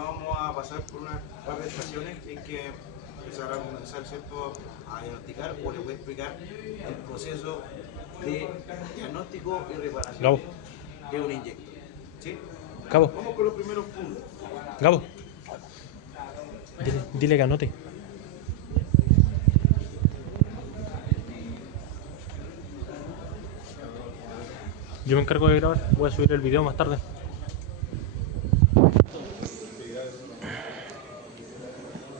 vamos a pasar por una par de estaciones en que empezar a comenzar, ¿cierto?, a diagnosticar, o les voy a explicar el proceso de diagnóstico y reparación Gabo. de un inyector. ¿Sí? Gabo. Vamos con los primeros puntos. Gabo. Dile que anote. Yo me encargo de grabar, voy a subir el video más tarde.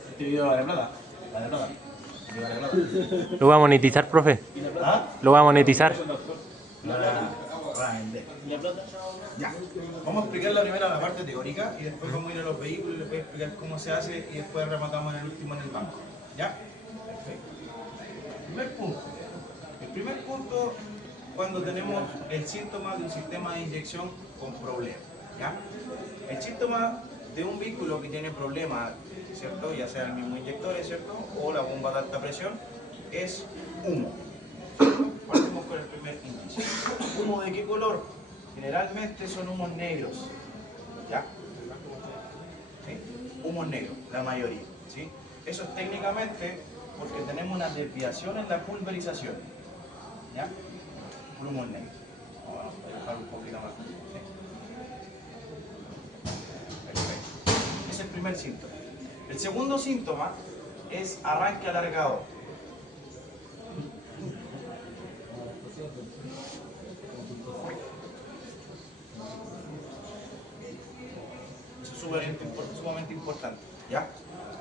¿Este video vale plata? ¿Vale plata? Lo voy a monetizar, profe. ¿Ah? Lo voy a monetizar. Ya. Vamos a explicar la primera la parte teórica y después vamos a ir a los vehículos y les voy a explicar cómo se hace y después rematamos en el último en el banco. ¿Ya? Perfecto. Primer punto. El primer punto, cuando tenemos el síntoma de un sistema de inyección con problemas. ¿Ya? El síntoma de un vehículo que tiene problemas, ¿cierto?, ya sea el mismo inyector, ¿cierto?, o la bomba de alta presión, es humo. Partimos con el primer indicio. ¿Humo de qué color? Generalmente son humos negros. ¿Ya? ¿Sí? Humos negros, la mayoría. ¿Sí? Eso es técnicamente porque tenemos una desviación en la pulverización. ¿Ya? Humos negros. Vamos a dejar un poquito más. ¿Sí? Perfecto. Ese es el primer síntoma. El segundo síntoma es arranque alargado. Eso es sumamente importante. ¿Ya?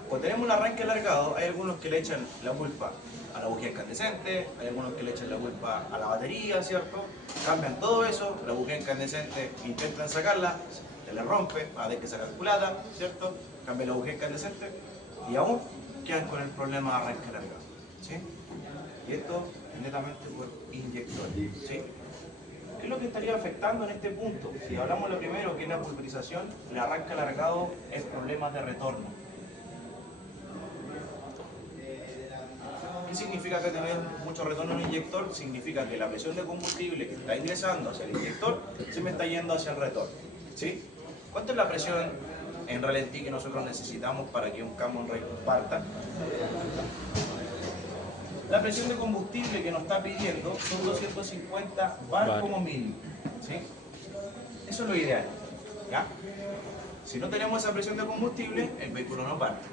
Cuando tenemos un arranque alargado, hay algunos que le echan la culpa a la bujía incandescente, hay algunos que le echan la culpa a la batería, ¿cierto? Cambian todo eso, la bujía incandescente intentan sacarla, se le rompe, va a haber que sacar culata, ¿cierto? Cambian la bujía incandescente y aún quedan con el problema de arranque alargado. ¿Sí? Y esto netamente por inyectores. ¿Sí? ¿Qué es lo que estaría afectando en este punto? Si hablamos lo primero, que es la pulverización, el arranque alargado es problemas de retorno. ¿Qué significa que tener mucho retorno en un inyector? Significa que la presión de combustible que está ingresando hacia el inyector se me está yendo hacia el retorno. ¿Sí? ¿Cuánto es la presión en ralentí que nosotros necesitamos para que un Common Rail parta? La presión de combustible que nos está pidiendo son 250 bar como mínimo. ¿Sí? Eso es lo ideal. ¿Ya? Si no tenemos esa presión de combustible, el vehículo no parte.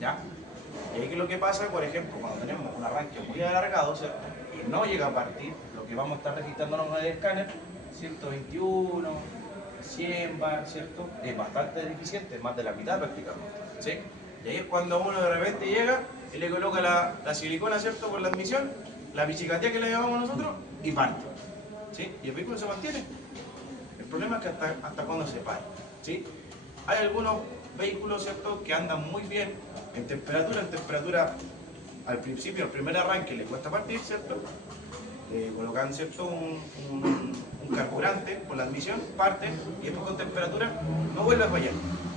¿Ya? Y ahí que lo que pasa, por ejemplo, cuando tenemos un arranque muy alargado, ¿cierto?, y no llega a partir, lo que vamos a estar registrando en el escáner, 121, 100 bar, ¿cierto?, es bastante deficiente, más de la mitad prácticamente. ¿Sí? Y ahí es cuando uno de repente llega y le coloca la silicona, ¿cierto?, por la admisión, la pichicatía que le llamamos nosotros, y parte. ¿Sí? Y el vehículo se mantiene. El problema es que hasta cuando se para. ¿Sí? Hay algunos vehículos, ¿cierto?, que andan muy bien en temperatura al principio, el primer arranque le cuesta partir, ¿cierto? Le colocan, ¿cierto?, un carburante por la admisión, parte, y después con temperatura no vuelve a fallar.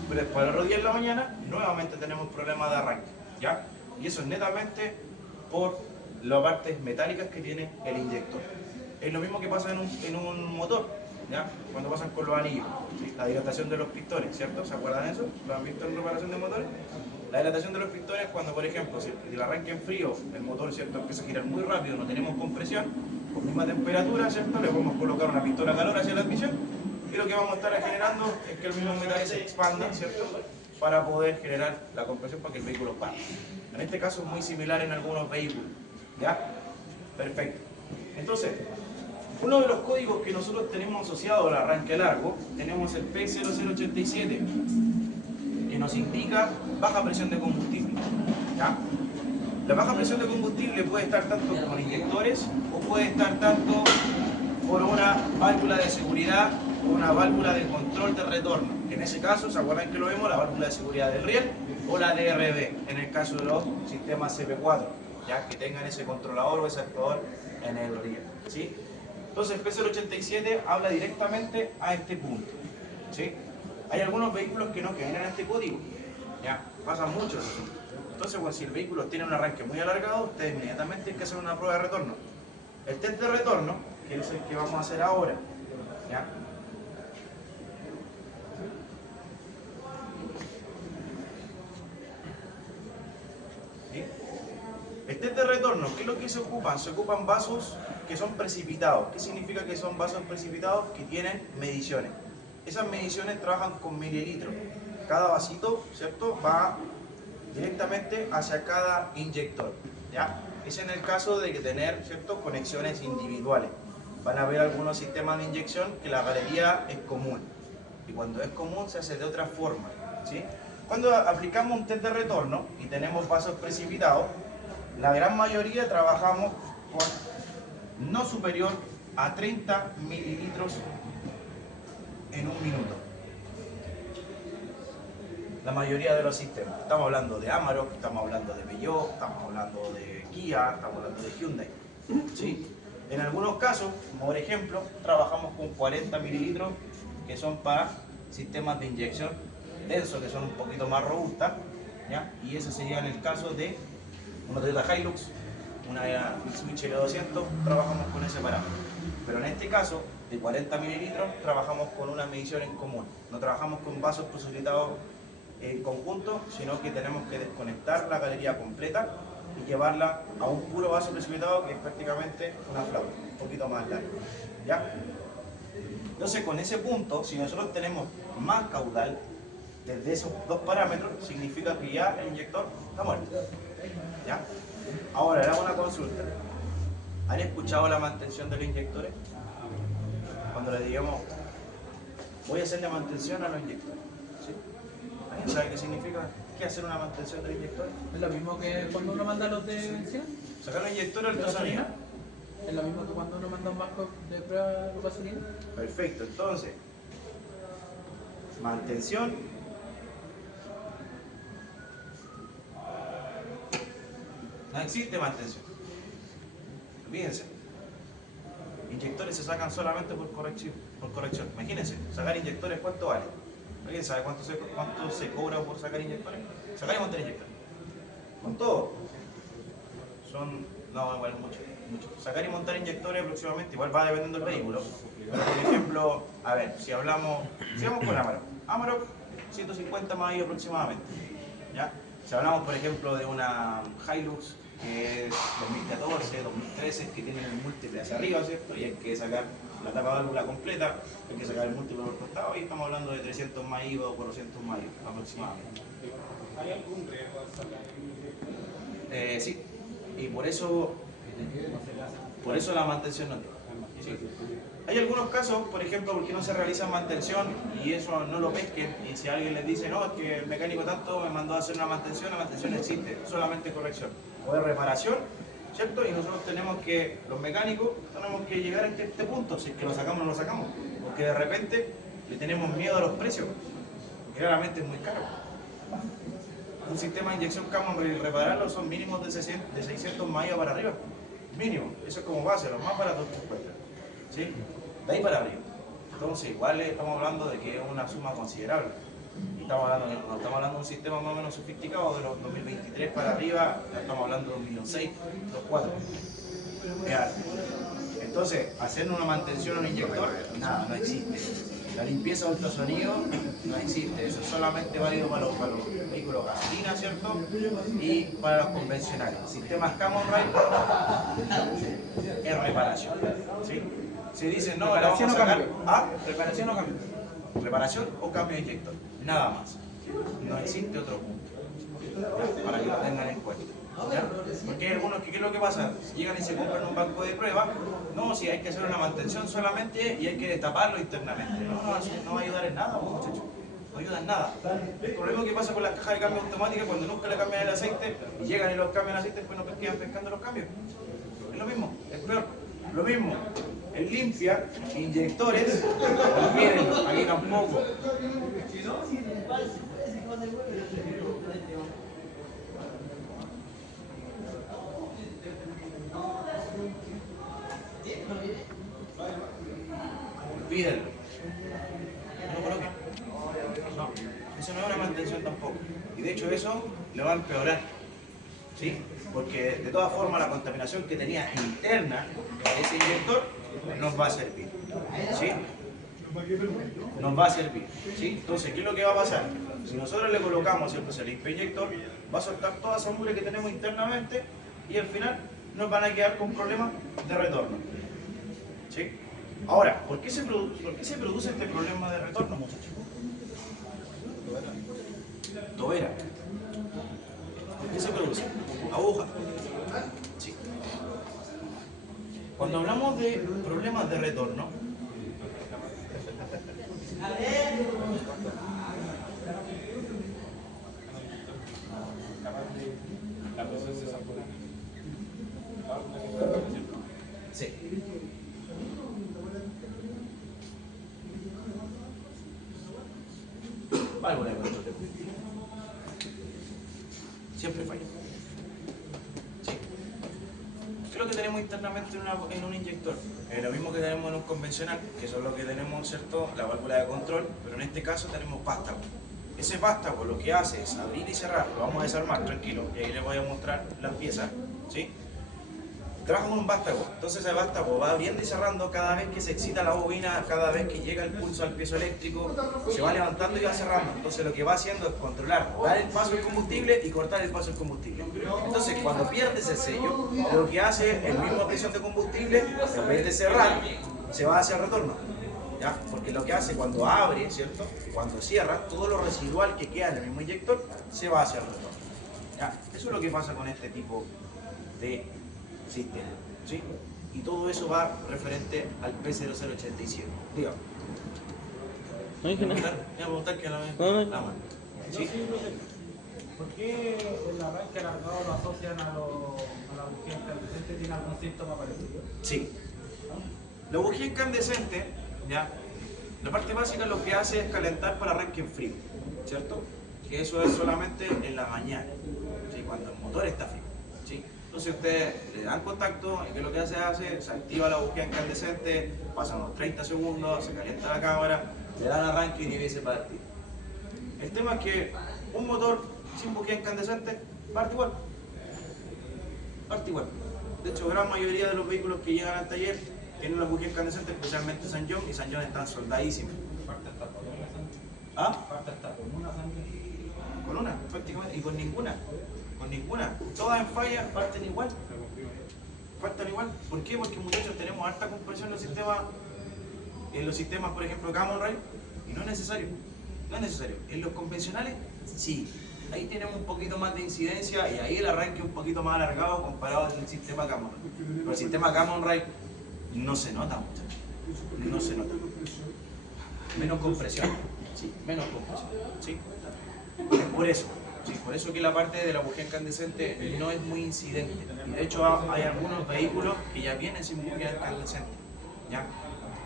Pero después al otro día en la mañana, nuevamente tenemos problemas de arranque, ¿ya? Y eso es netamente por las partes metálicas que tiene el inyector. Es lo mismo que pasa en un motor, ¿ya? Cuando pasan con los anillos, ¿sí? La dilatación de los pistones, ¿cierto? ¿Se acuerdan de eso? ¿Lo han visto en reparación de motores? La dilatación de los pistones, cuando por ejemplo, si el arranque en frío, el motor, ¿cierto?, empieza a girar muy rápido, no tenemos compresión, con misma temperatura, ¿cierto?, le podemos colocar una pistola de calor hacia la admisión y lo que vamos a estar generando es que el mismo metal se expanda, ¿cierto?, para poder generar la compresión para que el vehículo pare. En este caso es muy similar en algunos vehículos, ¿ya? Perfecto. Entonces, uno de los códigos que nosotros tenemos asociado al arranque largo, tenemos el P0087, que nos indica baja presión de combustible. ¿Ya? La baja presión de combustible puede estar tanto con inyectores o puede estar tanto por una válvula de seguridad o una válvula de control de retorno. En ese caso, ¿se acuerdan que lo vemos? La válvula de seguridad del riel o la DRB, en el caso de los sistemas CP4, ya que tengan ese controlador o ese actuador en el riel. ¿Sí? Entonces el P087 habla directamente a este punto. ¿Sí? Hay algunos vehículos que no generan este código. Ya, pasan muchos. Entonces, bueno, si el vehículo tiene un arranque muy alargado, ustedes inmediatamente tienen que hacer una prueba de retorno. El test de retorno, que es el que vamos a hacer ahora, ¿ya? retorno, ¿qué es lo que se ocupan? Se ocupan vasos que son precipitados. ¿Qué significa que son vasos precipitados? Que tienen mediciones. Esas mediciones trabajan con mililitros. Cada vasito, ¿cierto?, va directamente hacia cada inyector, ¿ya? Es en el caso de que tener, ¿cierto?, conexiones individuales. Van a haber algunos sistemas de inyección que la galería es común. Y cuando es común se hace de otra forma, ¿sí? Cuando aplicamos un test de retorno y tenemos vasos precipitados, la gran mayoría trabajamos con no superior a 30 mililitros en un minuto. La mayoría de los sistemas. Estamos hablando de Amarok, estamos hablando de Peugeot, estamos hablando de Kia, estamos hablando de Hyundai, ¿sí? En algunos casos, como por ejemplo, trabajamos con 40 mililitros que son para sistemas de inyección densos, que son un poquito más robustas, ¿ya? Y eso sería en el caso de una Toyota Hilux, una Mitsubishi L200, trabajamos con ese parámetro. Pero en este caso, de 40 mililitros, trabajamos con una medición en común. No trabajamos con vasos precipitados en conjunto, sino que tenemos que desconectar la galería completa y llevarla a un puro vaso precipitado, que es prácticamente una flauta, un poquito más larga, ¿ya? Entonces, con ese punto, si nosotros tenemos más caudal desde esos dos parámetros, significa que ya el inyector está muerto, ¿ya? Ahora, le hago una consulta. ¿Han escuchado la mantención de los inyectores? Cuando le digamos, voy a hacerle mantención a los inyectores, ¿sí? ¿Alguien sabe qué significa? ¿Qué hacer una mantención de los inyectores? ¿Es lo mismo que cuando uno manda los de benzina? Sacar los inyectores al ¿De gasolina. gasolina? ¿Es lo mismo que cuando uno manda un banco de prueba de gasolina? Perfecto, entonces, mantención. No existe mantención. Olvídense. Inyectores se sacan solamente por corrección. Imagínense, sacar inyectores, ¿cuánto vale? ¿Alguien sabe cuánto se cobra por sacar inyectores? Sacar y montar inyectores. Con todo. No, igual mucho. Sacar y montar inyectores aproximadamente, igual va dependiendo del vehículo. Pero, por ejemplo, a ver, sigamos con Amarok. Amarok, 150 más aproximadamente, ¿ya? Si hablamos, por ejemplo, de una Hilux que es 2014, 2013, que tiene el múltiple hacia arriba, ¿cierto? Y hay que sacar la tapa válvula completa, hay que sacar el múltiple por costado, y estamos hablando de 300 más IVA o 400 más IVA aproximadamente. ¿Hay algún riesgo al sacar? Sí, y por eso la mantención no tiene. Sí. Hay algunos casos, por ejemplo, porque no se realiza mantención y eso no lo pesquen, y si alguien les dice, no, es que el mecánico tanto me mandó a hacer una mantención, la mantención existe, solamente corrección o de reparación, ¿cierto? Y nosotros los mecánicos, tenemos que llegar a este punto, si es que lo sacamos o no lo sacamos, porque de repente le tenemos miedo a los precios, porque claramente es muy caro. Un sistema de inyección Camon repararlo son mínimos de 600 maillas para arriba, mínimo, eso es como base, los más baratos que encuentran, ¿sí? De ahí para arriba. Entonces, igual estamos hablando de que es una suma considerable. Y estamos hablando de un sistema más o menos sofisticado de los 2023 para arriba, ya estamos hablando de 1.600.000, 2.400.000. Entonces, hacer una mantención a un inyector, nada, no existe. La limpieza de ultrasonido no existe, eso es solamente válido para los vehículos gasolina, ¿cierto? Y para los convencionales. Sistemas Camon Ride es reparación, ¿sí? Se dice, no, la vamos a sacar. ¿Ah? ¿Reparación o cambio? Reparación o cambio de inyector, nada más. No existe otro punto, ¿ya? Para que lo tengan en cuenta, ¿ya? Porque hay algunos que, ¿qué es lo que pasa? Si llegan y se compran un banco de prueba, no, si hay que hacer una mantención solamente y hay que destaparlo internamente. No, eso no va a ayudar en nada, muchachos. No ayuda en nada. El problema que pasa con las cajas de cambio automáticas, cuando nunca le cambian el aceite y llegan y los cambian el aceite, pues no quedan pescando los cambios. Es lo mismo, es peor. Lo mismo, el limpia, inyectores, olvídenlo, aquí tampoco. Olvídenlo. No lo coloquen. No, eso no es una mantención tampoco. Y de hecho eso le va a empeorar, ¿sí? Porque de todas formas la contaminación que tenía interna de ese inyector nos va a servir, ¿sí? Nos va a servir, ¿sí? Entonces, ¿qué es lo que va a pasar? Si nosotros le colocamos, ¿cierto?, ese limpia inyector, va a soltar toda esa mugre que tenemos internamente y al final nos van a quedar con problemas de retorno. ¿Sí? Ahora, ¿por qué se produce este problema de retorno, muchachos? Tobera. ¿Por qué se produce? Aguja. Sí. Cuando hablamos de problemas de retorno, sí. Válvula de control. Siempre falla. Sí. ¿Qué es lo que tenemos internamente en un inyector? Lo mismo que tenemos en un convencional, que eso es lo que tenemos, ¿cierto? La válvula de control, pero en este caso tenemos vástago. Ese vástago lo que hace es abrir y cerrar, lo vamos a desarmar, tranquilo, y ahí les voy a mostrar las piezas, ¿sí? Trabaja con un vástago, entonces ese vástago va abriendo y cerrando cada vez que se excita la bobina, cada vez que llega el pulso al piezo eléctrico, se va levantando y va cerrando. Entonces lo que va haciendo es controlar, dar el paso al combustible y cortar el paso al combustible. Entonces cuando pierdes el sello, lo que hace el mismo presión de combustible, en vez de cerrar, se va hacia el retorno. ¿Ya? Porque lo que hace cuando abre, ¿cierto? Cuando cierra, todo lo residual que queda en el mismo inyector se va hacia el retorno. ¿Ya? Eso es lo que pasa con este tipo de sistema, ¿sí? Y todo eso va referente al P0087. Dígame. No dije nada. Voy a preguntar que a la vez. No, no. Nada más. ¿Sí? ¿Por qué el arranque alargado lo asocian a la bujía incandescente? ¿Tiene algún síntoma parecido? Sí. La bujía incandescente, ¿ya? La parte básica lo que hace es calentar para arranque en frío, ¿cierto? Que eso es solamente en la mañana, ¿sí? Cuando el motor está frío, ¿sí? Entonces ustedes le dan contacto y ¿qué es lo que hace? Se activa la bujía incandescente, pasan unos 30 segundos, se calienta la cámara, le dan arranque y debe partir. El tema es que un motor sin bujía incandescente parte igual. Parte igual. De hecho, gran mayoría de los vehículos que llegan al taller tienen la bujía incandescente, especialmente San John, y San John están soldadísimos. Parte hasta con una sangre. ¿Ah? Parte hasta con una sangre. Con una, prácticamente, y con ninguna. Con ninguna. Todas en falla parten igual. Parten igual. ¿Por qué? Porque muchachos tenemos alta compresión en los sistemas, por ejemplo, Common Rail, y no es necesario. No es necesario. En los convencionales, sí. Ahí tenemos un poquito más de incidencia y ahí el arranque es un poquito más alargado comparado al sistema Common Rail. Pero el sistema Common Rail no se nota, muchachos. No se nota. Menos compresión. Sí, menos compresión. ¿Sí? Es por eso. Sí, por eso que la parte de la bujía incandescente no es muy incidente. Y de hecho hay algunos vehículos que ya vienen sin bujía incandescente. ¿Ya?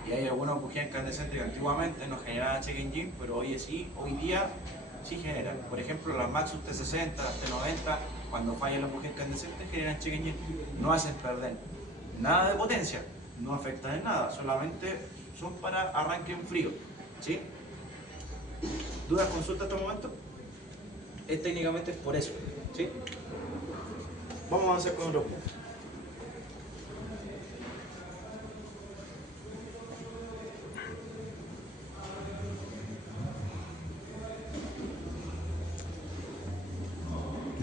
Y hay algunas bujías incandescentes que antiguamente no generaban check engine, pero hoy día sí generan. Por ejemplo, las Maxus T60, las T90, cuando fallan las bujías incandescentes generan check engine, no hacen perder nada de potencia, no afectan en nada, solamente son para arranque en frío. ¿Sí? ¿Dudas, consultas hasta el momento? Técnicamente es por eso. ¿Sí? Vamos a avanzar con otro punto.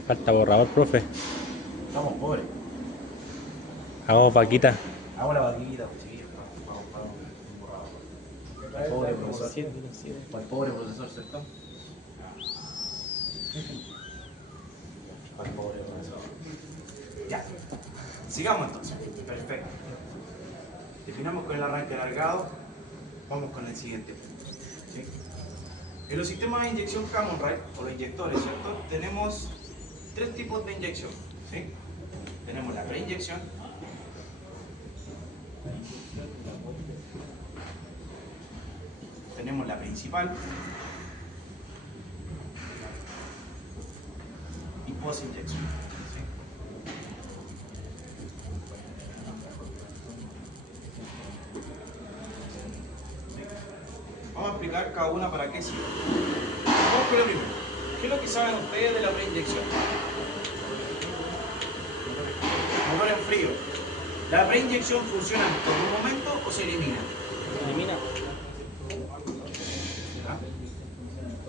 Falta borrador, profe. Estamos pobres. Hagamos vaquita. Hago la vaquita, sí. Vamos para un borrador. Para el pobre profesor. Para el pobre profesor, ¿cierto? Para el pobre profesor. Ya. Sigamos entonces. Perfecto. Terminamos con el arranque alargado. Vamos con el siguiente punto. ¿Sí? En los sistemas de inyección Common Rail, o los inyectores, ¿cierto? Tenemos tres tipos de inyección. ¿Sí? Tenemos la preinyección, tenemos la principal y post-inyección. ¿Sí? Vamos a explicar cada una para qué sirve. Vamos con lo primero. ¿Qué es lo que saben ustedes de la preinyección? Motor en frío. ¿La preinyección funciona por un momento o se elimina? Se elimina. ¿Ah?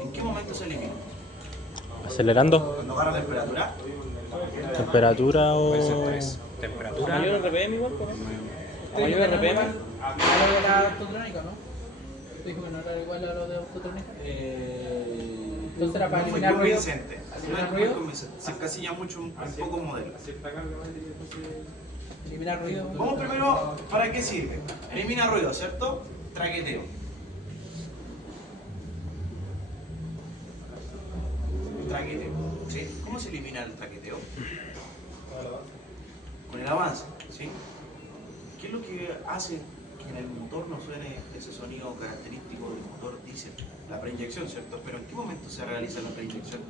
¿En qué momento se elimina? Acelerando. ¿Cuando agarra temperatura? Temperatura o. Puede ser 3. Temperatura. ¿A mayor RPM igual? ¿A mayor RPM? A lo de la autotrónica, ¿no? Dijo que no era igual a lo de autotrónica. Entonces era para No muy eliminar ruido. convincente. ¿Eliminar No es muy ruido? convincente. Se encasilla mucho un poco modelo. Eliminar ruido. Vamos primero, ¿para qué sirve? Elimina ruido, ¿cierto? Traqueteo. Traqueteo, ¿sí? ¿Cómo se elimina el traqueteo? Con el avance, ¿sí? ¿Qué es lo que hace que en el motor no suene ese sonido característico del motor diésel? La preinyección, ¿cierto? Pero ¿en qué momento se realiza la preinyección?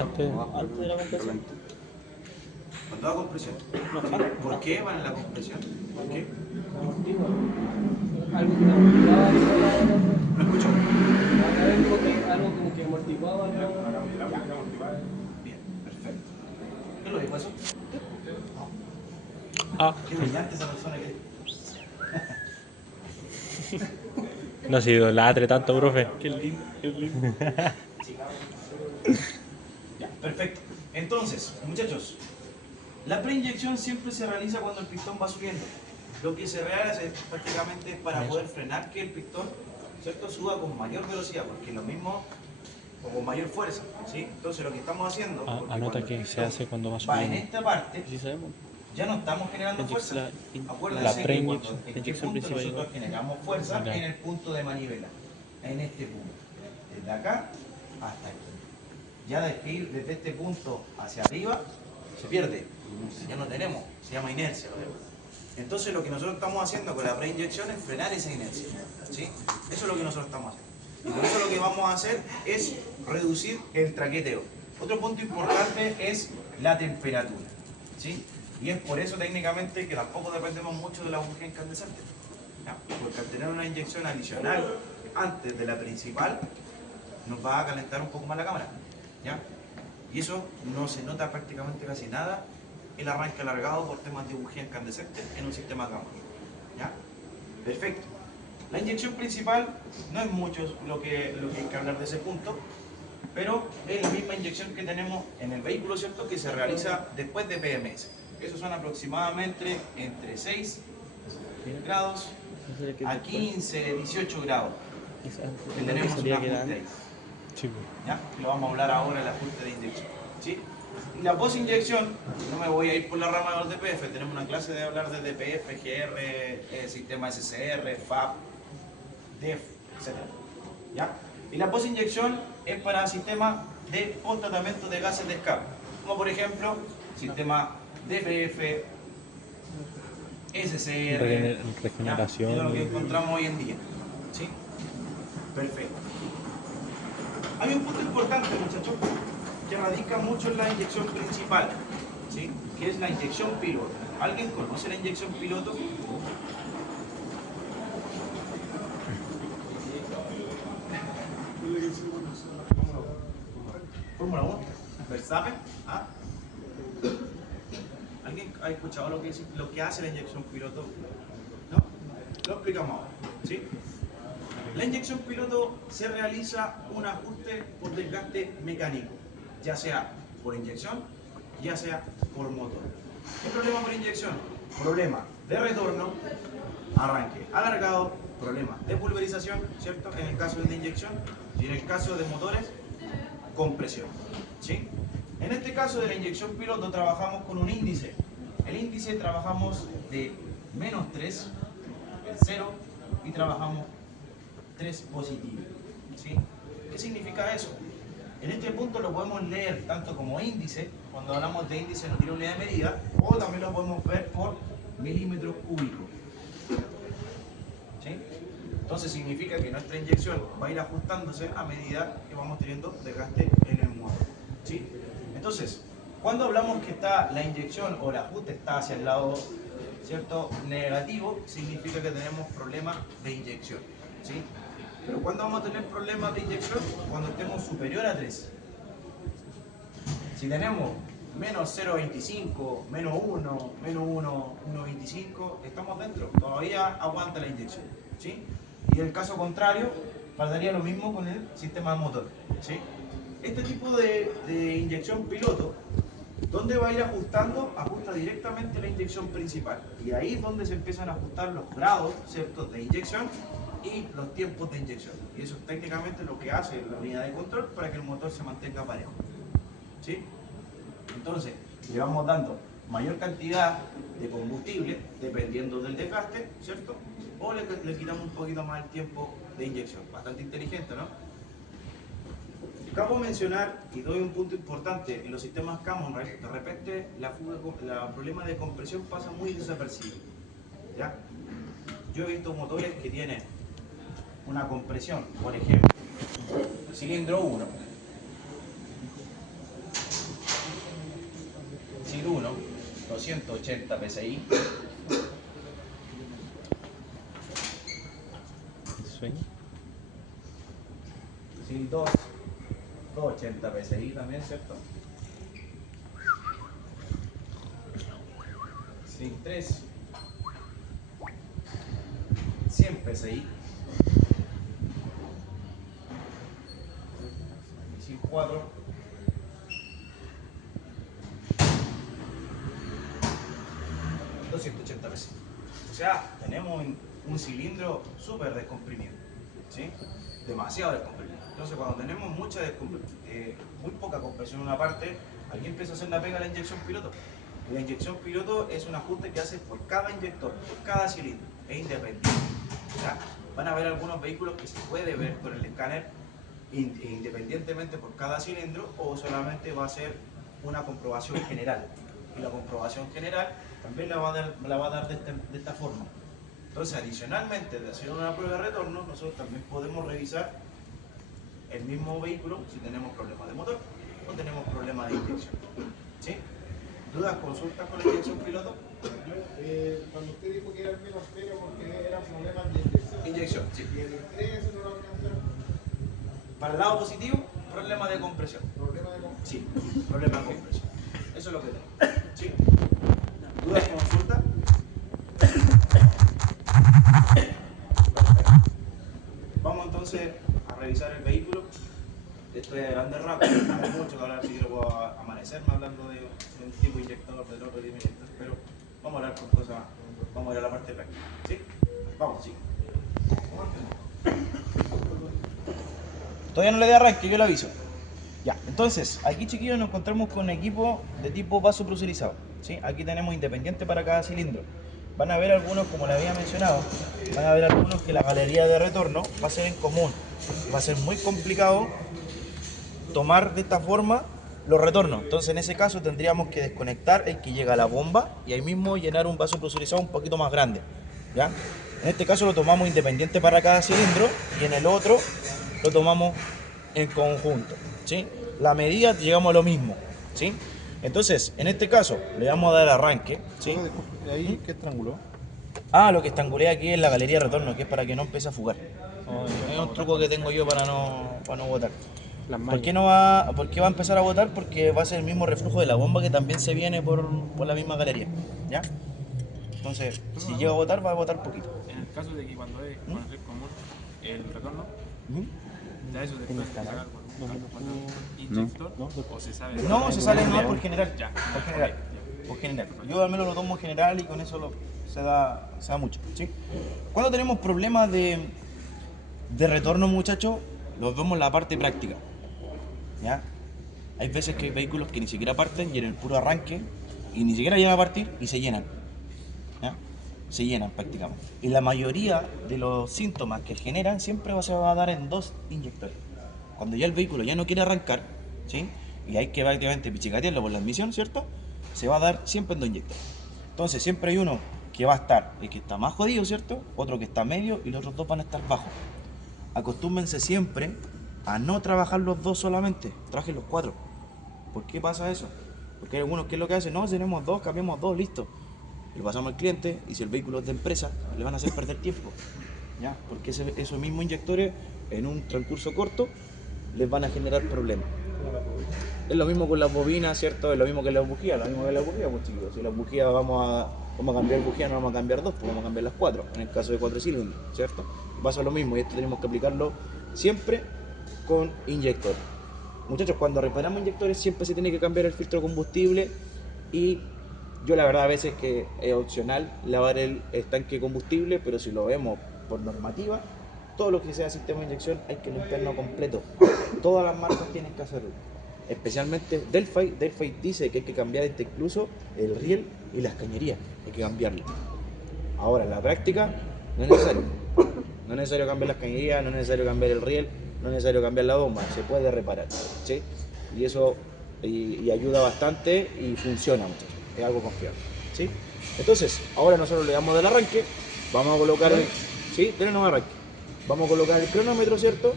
Antes de la compresión. Cuando da compresión. ¿Por qué van en la compresión? ¿Por qué? Algo que amortiguaba. No escucho. Algo como que amortiguaba. Bien, perfecto. ¿Qué lo dijo eso? Ah, Qué brillante esa persona que es. no se idolatre tanto, profe. Qué lindo, qué lindo. Ya, perfecto. Entonces, muchachos, la preinyección siempre se realiza cuando el pistón va subiendo. Lo que se realiza es prácticamente para poder frenar que el pistón, ¿cierto?, suba con mayor velocidad, porque lo mismo o con mayor fuerza, ¿sí? Entonces lo que estamos haciendo, porque cuando Anota el que se pistón hace cuando va va en subiendo. esta parte, ¿Sí sabemos? ya no estamos generando fuerza. La Acuérdense que cuando, en qué preinyección punto principal. nosotros generamos fuerza, Ya. en el punto de manivela, en este punto, desde acá hasta aquí. Ya desde este punto hacia arriba se pierde, ya no tenemos, se llama inercia. Entonces lo que nosotros estamos haciendo con la preinyección es frenar esa inercia, ¿sí? Eso es lo que nosotros estamos haciendo. Y por eso lo que vamos a hacer es reducir el traqueteo. Otro punto importante es la temperatura, ¿sí? Y es por eso técnicamente que tampoco dependemos mucho de la bujía incandescente, ¿ya? Porque al tener una inyección adicional antes de la principal, nos va a calentar un poco más la cámara, ¿ya? Y eso no se nota prácticamente casi nada el arranque alargado por temas de bujía incandescente en un sistema cámara, ¿ya? Perfecto. La inyección principal no es mucho lo que hay que hablar de ese punto, pero es la misma inyección que tenemos en el vehículo, ¿cierto?, que se realiza después de PMS. Esos son aproximadamente entre 6 grados a 15, 18 grados que tenemos un ajuste ahí, Sí, pues. ¿ya? Que lo vamos a hablar ahora, el ajuste de inyección, ¿sí? Y la post-inyección, no me voy a ir por la rama de los DPF, tenemos una clase de hablar de DPF, GR, sistema SCR, FAP, DEF, etc. ¿Ya? Y la post-inyección es para sistemas de post-tratamiento de gases de escape, como por ejemplo, sistema DPF, SCR, Regeneración. ¿ya? Es lo que encontramos hoy en día, ¿sí? Perfecto. Hay un punto importante, muchachos, que radica mucho en la inyección principal, ¿sí?, que es la inyección piloto. ¿Alguien conoce la inyección piloto? Fórmula 1, Verstappen, ¿ah? ¿Alguien ha escuchado lo que hace la inyección piloto? ¿No? Lo explicamos ahora, ¿sí? La inyección piloto se realiza un ajuste por desgaste mecánico, ya sea por inyección, ya sea por motor. ¿Qué problema por inyección? Problema de retorno, arranque alargado, problema de pulverización, ¿cierto?, en el caso de inyección, y en el caso de motores, compresión, ¿sí? En este caso de la inyección piloto trabajamos con un índice. El índice trabajamos de -3, el 0, y trabajamos 3 positivo, ¿sí? ¿Qué significa eso? En este punto lo podemos leer tanto como índice, cuando hablamos de índice nos tiene unidad de medida, o también lo podemos ver por milímetros cúbicos, ¿sí? Entonces significa que nuestra inyección va a ir ajustándose a medida que vamos teniendo desgaste en el motor, ¿sí? Entonces, cuando hablamos que está la inyección o el ajuste está hacia el lado, ¿cierto?, negativo, significa que tenemos problemas de inyección, ¿sí? Pero ¿cuándo vamos a tener problemas de inyección? Cuando estemos superior a 3. Si tenemos menos 0,25, menos 1, menos 1, 1,25, estamos dentro, todavía aguanta la inyección, ¿sí? Y en el caso contrario, pasaría lo mismo con el sistema de motor, ¿sí? Este tipo de inyección piloto ¿Dónde va a ir ajustando? Ajusta directamente la inyección principal. Y ahí es donde se empiezan a ajustar los grados, ¿cierto?, de inyección y los tiempos de inyección. Y eso es técnicamente lo que hace la unidad de control para que el motor se mantenga parejo. ¿Sí? Entonces, le vamos dando mayor cantidad de combustible dependiendo del desgaste, ¿cierto? O le quitamos un poquito más el tiempo de inyección. Bastante inteligente, ¿no? Acabo de mencionar, y doy un punto importante, en los sistemas Common Rail, de repente el problema de compresión pasa muy desapercibido. ¿Ya? Yo he visto motores que tienen una compresión, por ejemplo, cilindro 1, CID 1, 280 PSI, Sueño. CID 2, 280 PSI también, ¿cierto? CID 3, 100 PSI, CID 4, 280 PSI. O sea, tenemos un cilindro súper descomprimido, ¿sí? Demasiado descomprimido. Entonces, cuando tenemos muy poca compresión en una parte, aquí empieza a hacer la pega a la inyección piloto. Y la inyección piloto es un ajuste que hace por cada inyector, por cada cilindro, es independiente. ¿Ya? Van a haber algunos vehículos que se puede ver con el escáner independientemente por cada cilindro, o solamente va a ser una comprobación general. Y la comprobación general también la va a dar de esta forma. Entonces, adicionalmente de hacer una prueba de retorno, nosotros también podemos revisar el mismo vehículo si tenemos problemas de motor o tenemos problemas de inyección. ¿Sí? ¿Dudas, consultas con la inyección piloto? Cuando usted dijo que era el menos pero porque eran problemas de inyección. Inyección, sí. Y el estrés no lo alcanzaron. Para el lado positivo, problema de compresión. Problema de compresión. Sí, problema de compresión. Eso es lo que tenemos. ¿Sí? ¿Dudas, consultas? Vamos entonces a revisar el vehículo. Esto es de grandes rápido, hay mucho que hablar, si quiero puedo amanecerme hablando de un tipo de inyector, de otro tipo de inyector, pero vamos a hablar con cosas, vamos a ir a la parte práctica. ¿Sí? Vamos, sí. Todavía no le di arranque, yo le aviso. Ya, entonces, aquí chiquillos nos encontramos con equipo de tipo vaso presurizado. ¿Sí? Aquí tenemos independiente para cada cilindro. Van a ver algunos, como le había mencionado, van a ver algunos que la galería de retorno va a ser en común. Va a ser muy complicado tomar de esta forma los retornos. Entonces, en ese caso tendríamos que desconectar el que llega a la bomba y ahí mismo llenar un vaso presurizado un poquito más grande. ¿Ya? En este caso lo tomamos independiente para cada cilindro y en el otro lo tomamos en conjunto. ¿Sí? La medida llegamos a lo mismo. ¿Sí? Entonces, en este caso le vamos a dar arranque. ¿Sí? ¿De ahí qué estranguló? Ah, lo que estrangulé aquí es la galería de retorno, que es para que no empiece a fugar. Es un truco que tengo yo para no botar. ¿Por qué va a empezar a botar? Porque va a ser el mismo reflujo de la bomba que también se viene por la misma galería. ¿Ya? Entonces, si llega a botar, va a botar poquito. En el caso de que cuando es común el retorno, ya eso después de sacar inyector, o se sabe. No, se sale más por general. Ya, Por general. Por general. Yo al menos lo tomo general y con eso se da mucho. ¿Sí? Cuando tenemos problemas de retorno, muchachos, los vemos en la parte práctica. ¿Ya? Hay veces que hay vehículos que ni siquiera parten y en el puro arranque y ni siquiera llegan a partir y se llenan. ¿Ya? Se llenan prácticamente. Y la mayoría de los síntomas que generan siempre se va a dar en dos inyectores. Cuando ya el vehículo ya no quiere arrancar, ¿sí? Y hay que prácticamente pichicatearlo por la admisión, ¿cierto? Se va a dar siempre en dos inyectores. Entonces siempre hay uno que va a estar, el que está más jodido, ¿cierto? Otro que está medio y los otros dos van a estar bajos. Acostúmbense siempre a no trabajar los dos solamente, trabajen los cuatro. ¿Por qué pasa eso? Porque hay algunos que es lo que hacen, no, tenemos dos, cambiamos dos, listo. Le pasamos al cliente y si el vehículo es de empresa, le van a hacer perder tiempo. ¿Ya? Porque esos mismos inyectores en un transcurso corto les van a generar problemas. Es lo mismo con las bobinas, ¿cierto? Es lo mismo que las bujías, pues chicos. Si las bujías vamos a cambiar bujías, no vamos a cambiar dos, pues vamos a cambiar las cuatro, en el caso de 4 cilindros, ¿cierto? Pasa lo mismo y esto tenemos que aplicarlo siempre con inyector. muchachos, cuando reparamos inyectores siempre se tiene que cambiar el filtro de combustible y yo la verdad a veces que es opcional lavar el tanque de combustible, pero si lo vemos por normativa, todo lo que sea sistema de inyección hay que limpiarlo completo. Todas las marcas tienen que hacerlo. Especialmente Delphi. Delphi dice que hay que cambiar incluso el riel y las cañerías. Hay que cambiarlo. Ahora, en la práctica, no es necesario. No es necesario cambiar las cañerías, no es necesario cambiar el riel, no es necesario cambiar la bomba. Se puede reparar. ¿Sí? Y eso y ayuda bastante y funciona, muchachos. Es algo confiable. ¿Sí? Entonces, ahora nosotros le damos del arranque. Vamos a colocar el... ¿Sí? Tenemos arranque. Vamos a colocar el cronómetro, ¿cierto?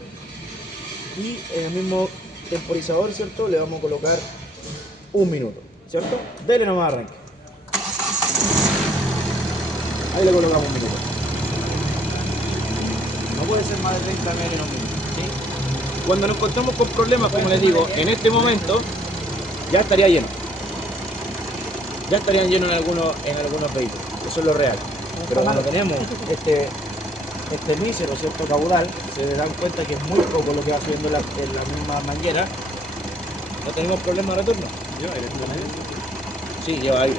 Y en el mismo temporizador, ¿cierto? Le vamos a colocar 1 minuto, ¿cierto? Dele nomás arranque. Ahí le colocamos 1 minuto. No puede ser más de 30 ml en 1 minuto, ¿sí? Cuando nos encontramos con problemas, como les digo, en este momento ya estaría lleno. Ya estarían llenos en algunos vehículos. Eso es lo real. Pero cuando tenemos este mísero, ¿cierto? Caudal, se dan cuenta que es muy poco lo que va subiendo en la misma manguera. No tenemos problema de retorno. ¿Lleva aire? Sí, lleva aire.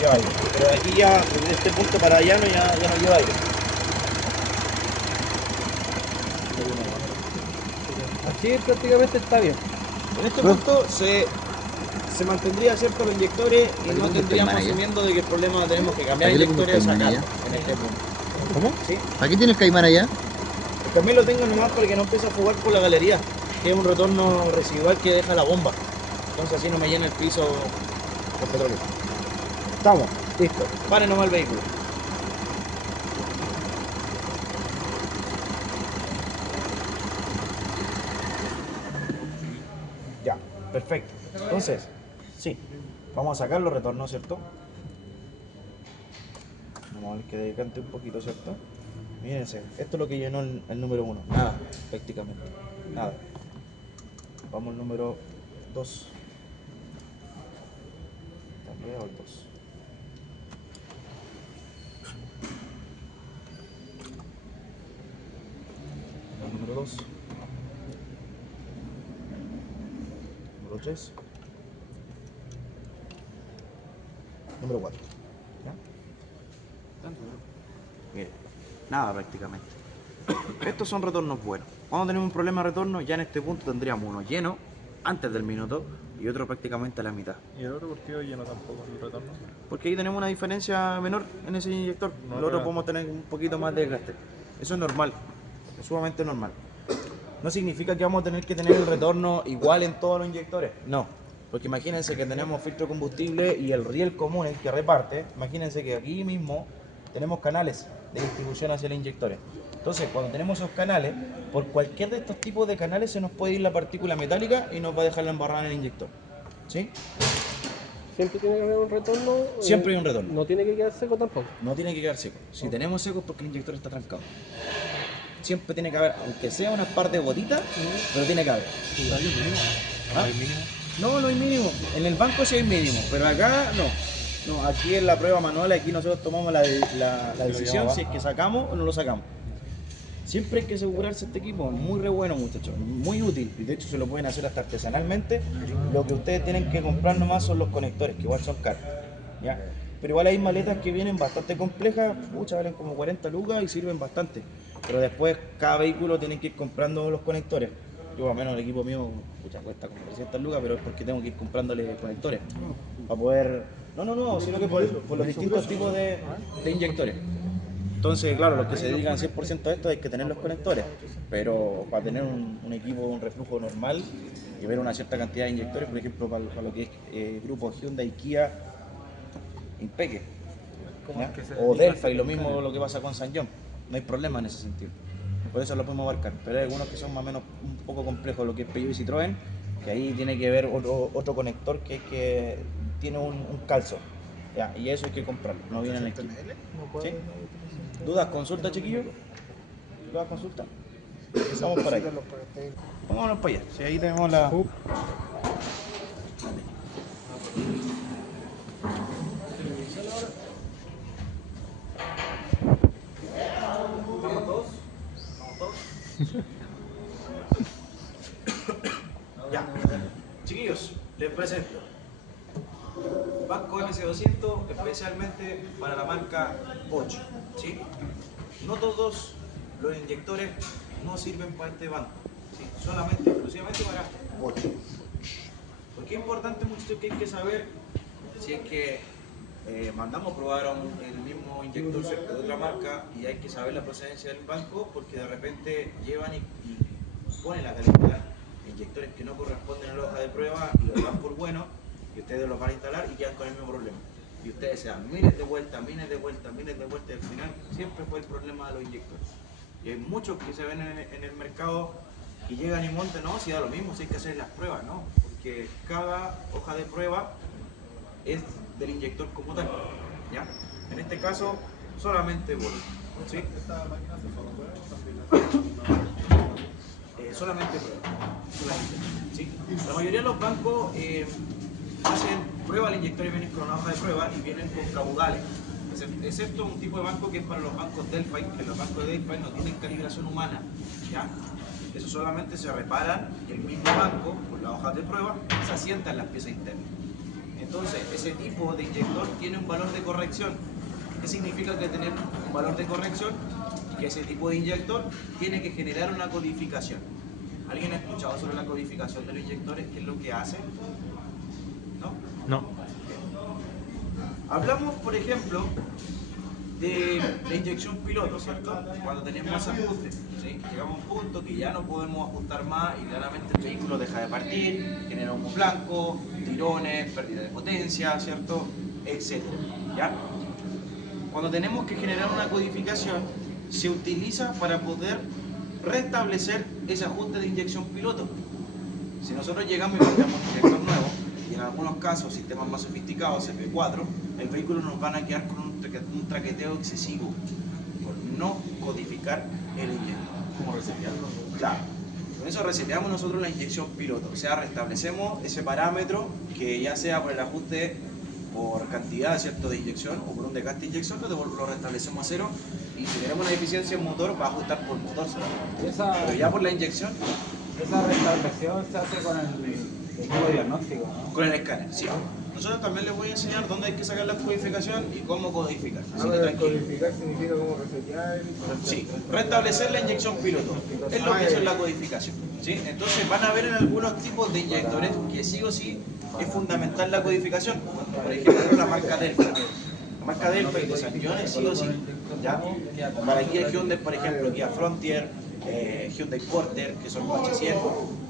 Lleva aire. Pero aquí ya, desde este punto para allá ya no lleva aire. Así prácticamente está bien. En este punto se mantendría, ¿cierto? Los inyectores y no tendríamos asumiendo de que el problema tenemos que cambiar inyectores y sacarlo en este punto. ¿Cómo? ¿Sí? ¿Para qué tiene el caimán allá? También lo tengo nomás para que no empiece a jugar por la galería, que es un retorno residual que deja la bomba. Entonces así no me llena el piso con petróleo. Estamos, listo. Pare nomás el vehículo. Ya, perfecto. Entonces, sí, vamos a sacar los retornos, ¿cierto? Vamos a ver que decante un poquito, ¿cierto? Mírense, esto es lo que llenó el número 1. Nada, prácticamente. Nada. Vamos al número 2. También al 2. El número 2. Número 3. Número 4. ¿Ya? Miren, nada prácticamente. Estos son retornos buenos. Cuando tenemos un problema de retorno, ya en este punto tendríamos uno lleno antes del minuto y otro prácticamente a la mitad. ¿Y el otro por qué lleno tampoco el retorno? Porque ahí tenemos una diferencia menor en ese inyector. No, El otro claro. podemos tener un poquito más de desgaste. Eso es normal, es sumamente normal. No significa que vamos a tener que tener el retorno igual en todos los inyectores. No, porque imagínense que tenemos filtro de combustible y el riel común, el que reparte. Imagínense que aquí mismo tenemos canales de distribución hacia los inyectores. Entonces, cuando tenemos esos canales, por cualquier de estos tipos de canales se nos puede ir la partícula metálica y nos va a dejar la embarrada en el inyector. ¿Sí? Siempre tiene que haber un retorno. Siempre hay un retorno. No tiene que quedar seco tampoco. No tiene que quedar seco. Si tenemos seco es porque el inyector está trancado. Siempre tiene que haber, aunque sea unas par de gotitas, pero tiene que haber. ¿Ah? No, no hay mínimo. En el banco sí hay mínimo, pero acá no. No, aquí en la prueba manual, aquí nosotros tomamos la decisión si es que sacamos o no lo sacamos. Siempre hay que asegurarse este equipo, muy re bueno, muchachos, muy útil, y de hecho se lo pueden hacer hasta artesanalmente. Lo que ustedes tienen que comprar nomás son los conectores, que igual son caros, ¿ya? Pero igual hay maletas que vienen bastante complejas, muchas valen como 40 lucas y sirven bastante. Pero después cada vehículo tiene que ir comprando los conectores. Yo, al menos el equipo mío, cuesta como 300 lucas, pero es porque tengo que ir comprándole conectores para poder... No, sino que por los distintos tipos de inyectores. Entonces, claro, los que se dedican 100% a esto hay que tener los conectores, pero para tener un equipo, un reflujo normal y ver una cierta cantidad de inyectores, por ejemplo, para lo que es grupo Hyundai, Kia, Impeque, ¿ya? O Delphi, lo mismo lo que pasa con San John, no hay problema en ese sentido. Por eso lo podemos abarcar, pero hay algunos que son más o menos un poco complejos, lo que es Peugeot y Citroën, que ahí tiene que ver otro conector que tiene un calzo, ¿ya? Y eso hay que comprarlo, no viene en el kit. ¿Sí? ¿Dudas? ¿Consulta, chiquillo? ¿Dudas? ¿Consulta? Vamos para ahí. Vámonos para allá, si ahí tenemos la... Ya. Chiquillos, les presento. Banco MC200 especialmente para la marca Bosch, ¿sí? No todos los inyectores no sirven para este banco, ¿sí? Solamente, exclusivamente para Bosch. Porque es importante, muchachos, que hay que saber si es que mandamos a probar el mismo inyector cerca de otra marca y hay que saber la procedencia del banco, porque de repente llevan y ponen la calidad de inyectores que no corresponden a la hoja de prueba y los dan por buenos, y ustedes los van a instalar y quedan con el mismo problema. Y ustedes se dan miles de vueltas, miles de vueltas, miles de vueltas, y al final siempre fue el problema de los inyectores. Y hay muchos que se ven en el mercado y llegan y montan, no, si da lo mismo, si hay que hacer las pruebas, ¿no? Porque cada hoja de prueba es del inyector como tal, ¿ya? En este caso, solamente volumen, ¿sí? ¿Esta máquina se solo prueba o también Solamente prueba, ¿sí? La mayoría de los bancos hacen prueba al inyector y vienen con una hoja de prueba y vienen con caudales, excepto un tipo de banco que es para los bancos Delphi, que los bancos de Delphi no tienen calibración humana, ¿ya? Eso solamente se reparan y el mismo banco, con las hojas de prueba, se asienta en las piezas internas. Entonces, ese tipo de inyector tiene un valor de corrección. ¿Qué significa que tener un valor de corrección? Que ese tipo de inyector tiene que generar una codificación. ¿Alguien ha escuchado sobre la codificación de los inyectores? ¿Qué es lo que hace? ¿No? No. Hablamos, por ejemplo, de la inyección piloto, ¿cierto? Cuando tenemos ese ajuste, ¿sí? Llegamos a un punto que ya no podemos ajustar más y claramente el vehículo deja de partir, genera humo blanco, tirones, pérdida de potencia, ¿cierto? Etcétera, ¿ya? Cuando tenemos que generar una codificación, se utiliza para poder restablecer ese ajuste de inyección piloto. Si nosotros llegamos y cambiamos un inyector nuevo, y en algunos casos sistemas más sofisticados, CP4, el vehículo nos van a quedar con un traqueteo excesivo por no codificar el inyector. ¿Cómo resetearlo? Claro. Con eso reseteamos nosotros la inyección piloto, o sea, restablecemos ese parámetro que ya sea por el ajuste por cantidad, ¿cierto?, de inyección o por un desgaste de inyección, lo restablecemos a cero, y si tenemos una deficiencia en motor, va a ajustar por motor solamente. Pero ya por la inyección, Esa restauración se hace con el equipo diagnóstico, ¿no? con el escáner, sí. Nosotros también les voy a enseñar dónde hay que sacar la codificación y cómo codificar. Así que tranquilo. codificar significa como resetear. Sí, restablecer la inyección piloto es lo que es la codificación, ¿sí? Entonces van a ver en algunos tipos de inyectores que sí o sí es fundamental la codificación. Por ejemplo, la marca Delphi. La marca Delphi de San John es sí o sí, ¿ya? Para Kia Hyundai, por ejemplo, Kia Frontier, Hyundai Porter, que son los H100,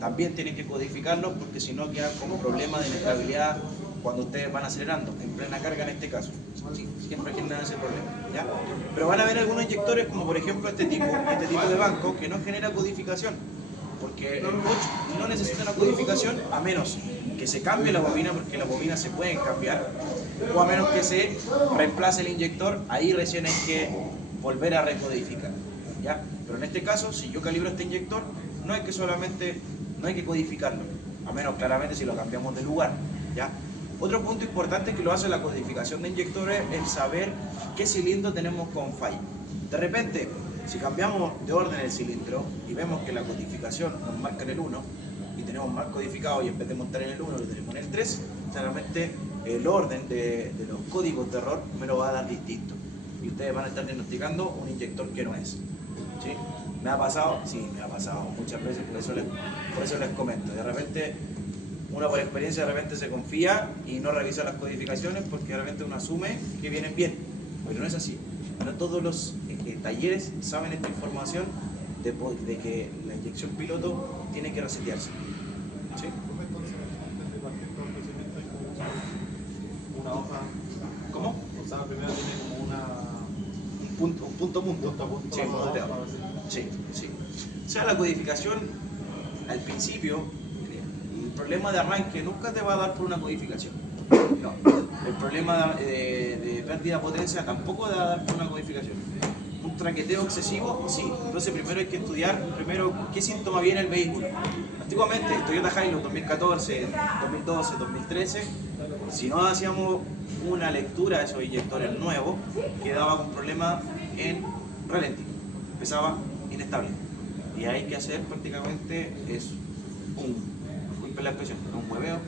también tienen que codificarlos porque si no quedan con problemas de inestabilidad cuando ustedes van acelerando, en plena carga en este caso. Sí, siempre generan ese problema, ¿ya? Pero van a haber algunos inyectores, como por ejemplo este tipo de banco, que no genera codificación, porque el Bosch no necesita una codificación a menos que se cambie la bobina, porque las bobinas se pueden cambiar, o a menos que se reemplace el inyector, ahí recién hay que volver a recodificar, ¿ya? Pero en este caso, si yo calibro este inyector, no hay que codificarlo, a menos claramente si lo cambiamos de lugar, ¿ya? Otro punto importante que lo hace la codificación de inyectores es saber qué cilindro tenemos con falla. De repente, si cambiamos de orden el cilindro y vemos que la codificación nos marca en el 1 y tenemos mal codificado y en vez de montar en el 1 lo tenemos en el 3, claramente el orden de los códigos de error me lo va a dar distinto. Y ustedes van a estar diagnosticando un inyector que no es. ¿Sí? ¿Me ha pasado? Sí, me ha pasado muchas veces, por eso les comento. De repente, uno por experiencia de repente se confía y no revisa las codificaciones porque de repente uno asume que vienen bien, pero no es así. No todos los talleres saben esta información de que la inyección piloto tiene que resetearse. ¿Sí? Una hoja. ¿Cómo? O sea, primero tiene como Un punto. Sí, punteado. Sí. O sea, la codificación al principio, el problema de arranque nunca te va a dar por una codificación. No. El problema de pérdida de potencia tampoco te va a dar por una codificación. Un traqueteo excesivo, sí. Entonces primero hay que estudiar qué síntoma viene el vehículo. Antiguamente, Toyota Hilux 2014, 2012, 2013, si no hacíamos una lectura de esos inyectores nuevos, quedaba con problema en ralentí, empezaba inestable. Y hay que hacer prácticamente es un siempre la expresión, no un hueveo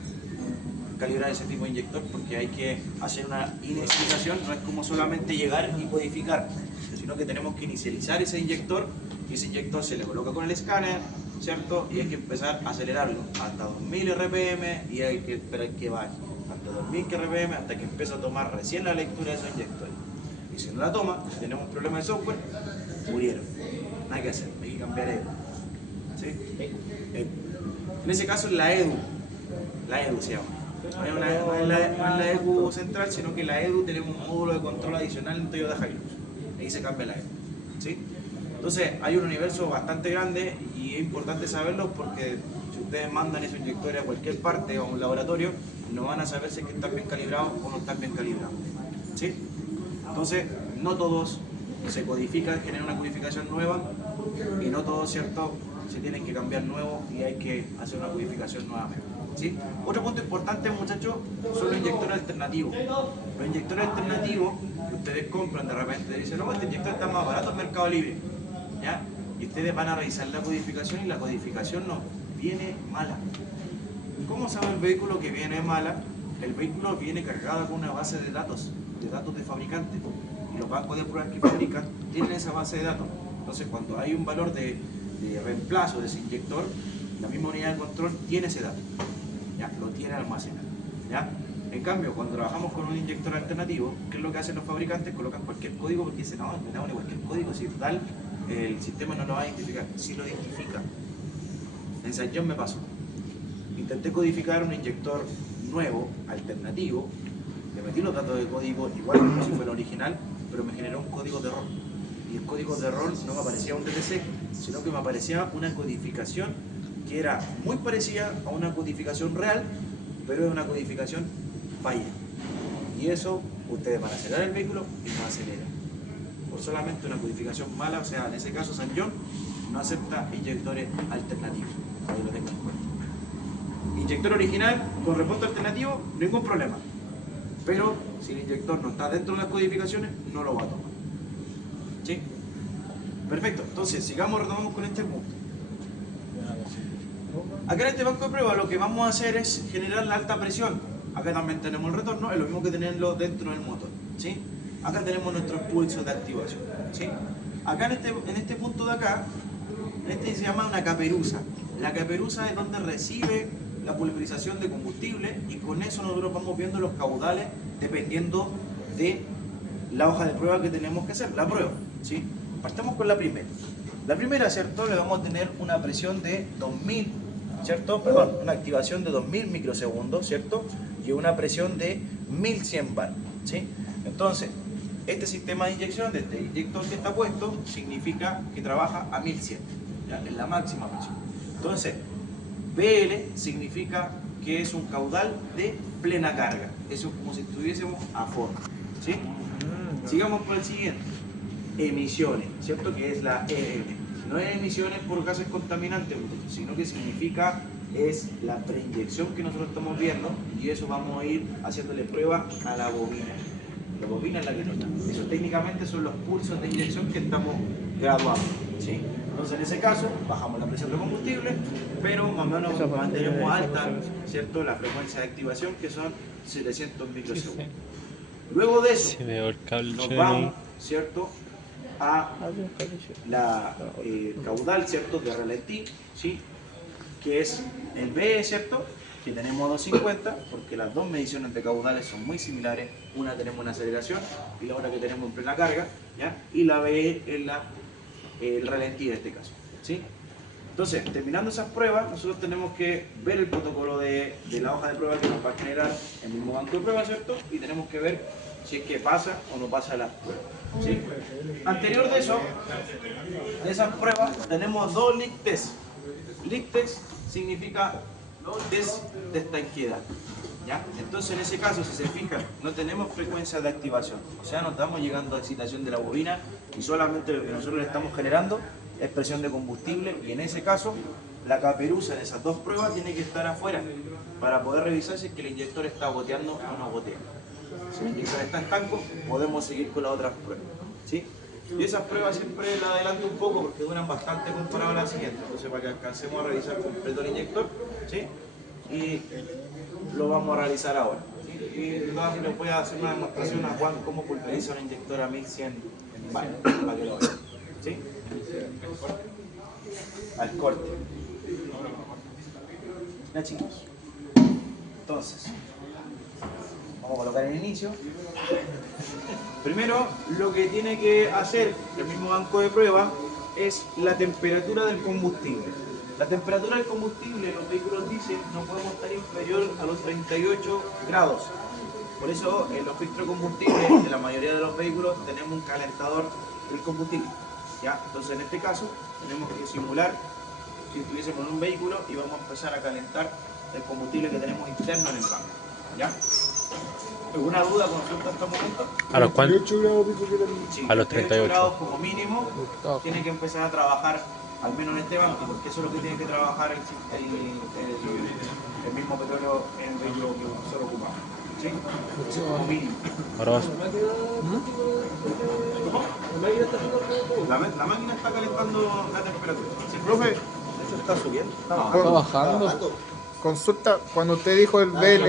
calibrar ese tipo de inyector, porque hay que hacer una inicialización, no es como solamente llegar y codificar, sino que tenemos que inicializar ese inyector, y ese inyector se le coloca con el escáner, ¿cierto? Y hay que empezar a acelerarlo hasta 2000 RPM y hay que esperar que baje hasta 2000 RPM hasta que empiece a tomar recién la lectura de esos inyectores. Y si no la toma, si tenemos un problema de software, murieron. Nada que hacer, hay que cambiar EDU. ¿Sí? En ese caso es la EDU se llama. No es la EDU central, sino que la EDU tenemos un módulo de control adicional en Toyota Hilux. Ahí se cambia la EDU. ¿Sí? Entonces hay un universo bastante grande y es importante saberlo porque si ustedes mandan esos inyectores a cualquier parte o a un laboratorio, no van a saber si es que están bien calibrados o no están bien calibrados. ¿Sí? Entonces, no todos se codifican, generan una codificación nueva y no todos, ¿cierto?, se tienen que cambiar nuevo y hay que hacer una codificación nuevamente. ¿Sí? Otro punto importante, muchachos, son los inyectores alternativos. Los inyectores alternativos que ustedes compran de repente, dicen, no, este inyector está más barato en Mercado Libre. ¿Ya? Y ustedes van a revisar la codificación y la codificación no viene mala. ¿Cómo sabe el vehículo que viene mala? El vehículo viene cargado con una base de datos de fabricante. Y los bancos de pruebas que fabrican tienen esa base de datos. Entonces, cuando hay un valor de reemplazo de ese inyector, la misma unidad de control tiene ese dato. ¿Ya? Lo tiene almacenado. ¿Ya? En cambio, cuando trabajamos con un inyector alternativo, ¿qué es lo que hacen los fabricantes? Colocan cualquier código porque dicen, no, metámosle cualquier código, si total, el sistema no lo va a identificar. Sí lo identifica. En San John me pasó. Intenté codificar un inyector nuevo, alternativo, le metí los datos de código igual como si fuera original, pero me generó un código de error. Y el código de error no me aparecía un DTC, sino que me aparecía una codificación que era muy parecida a una codificación real, pero es una codificación falla. Y eso, ustedes van a acelerar el vehículo y no acelera. Por solamente una codificación mala, o sea, en ese caso San John no acepta inyectores alternativos. Ahí lo tengan en cuenta. Inyector original con repuesto alternativo, ningún problema. Pero si el inyector no está dentro de las codificaciones, no lo va a tomar. ¿Sí? Perfecto. Entonces, retomamos con este punto. Acá en este banco de pruebas lo que vamos a hacer es generar la alta presión. Acá también tenemos el retorno, es lo mismo que tenerlo dentro del motor. ¿Sí? Acá tenemos nuestros pulsos de activación. ¿Sí? Acá en este punto de acá, se llama una caperuza. La caperuza es donde recibe la pulverización de combustible y con eso nosotros vamos viendo los caudales dependiendo de la hoja de prueba que tenemos que hacer, la prueba. ¿Sí? Partamos con la primera. La primera, ¿cierto? Le vamos a tener una presión de 2000, ¿cierto? Perdón, una activación de 2000 microsegundos, ¿cierto? Y una presión de 1100 bar, ¿sí? Entonces, este sistema de inyección de este inyector que está puesto significa que trabaja a 1100, ¿ya? Es la máxima presión. Entonces, BL significa que es un caudal de plena carga. Eso es como si estuviésemos a fondo, ¿sí? Sigamos por el siguiente. Emisiones, ¿cierto? Que es la EM. No es emisiones por gases contaminantes, sino que significa es la preinyección que nosotros estamos viendo y eso vamos a ir haciéndole prueba a la bobina. La bobina es la que nota. Eso técnicamente son los pulsos de inyección que estamos graduando, ¿sí? Entonces en ese caso bajamos la presión de combustible, pero más o menos mantenemos alta, ¿cierto?, la frecuencia de activación que son 700 microsegundos. Luego de eso nos vamos, ¿cierto?, a la caudal, ¿cierto?, de ralentí, ¿sí?, que es el BE, ¿cierto?, que tenemos 250, porque las dos mediciones de caudales son muy similares. Una tenemos una aceleración y la otra que tenemos en plena carga, ¿ya? Y la BE es el ralentí en este caso, ¿sí? Entonces, terminando esas pruebas, nosotros tenemos que ver el protocolo de la hoja de prueba que nos va a generar el mismo banco de pruebas, ¿cierto? Y tenemos que ver si es que pasa o no pasa las pruebas, ¿sí? Anterior de eso, de esas pruebas, tenemos dos leak test. Leak test significa test de estanqueidad, ¿ya? Entonces, en ese caso, si se fijan, no tenemos frecuencia de activación, o sea, no estamos llegando a excitación de la bobina y solamente lo que nosotros le estamos generando es presión de combustible, y en ese caso la caperuza de esas dos pruebas tiene que estar afuera para poder revisar si es que el inyector está goteando o no gotea. Si el inyector está estanco, podemos seguir con las otras pruebas, ¿sí? Y esas pruebas siempre las adelanto un poco porque duran bastante comparado a la siguiente, entonces para que alcancemos a revisar completo el inyector, ¿sí? y lo vamos a realizar ahora. Y les voy a hacer una demostración a Juan cómo pulveriza una inyectora 1100 bar, para que lo vean. ¿Sí? Al corte. Ya, chicos. Entonces, vamos a colocar el inicio. Primero, lo que tiene que hacer el mismo banco de prueba es la temperatura del combustible. La temperatura del combustible, los vehículos dicen, no podemos estar inferior a los 38 grados. Por eso, en los filtros de combustible de la mayoría de los vehículos tenemos un calentador del combustible. ¿Ya? Entonces, en este caso, tenemos que simular que estuviésemos en un vehículo y vamos a empezar a calentar el combustible que tenemos interno en el banco. ¿Ya? ¿Alguna duda con respecto a este momento? ¿A los cuántos? 38 grados dijo que eran. Sí, A los 38 grados 38. como mínimo, tiene que empezar a trabajar, al menos en este banco, porque eso es lo que tiene que trabajar el mismo petróleo en el vehículo que nosotros ocupamos. ¿Sí? Como mínimo. Ahora vas. La máquina está calentando la temperatura. Sí, profe, de hecho está subiendo. Está bajando. Consulta, cuando usted dijo el BL.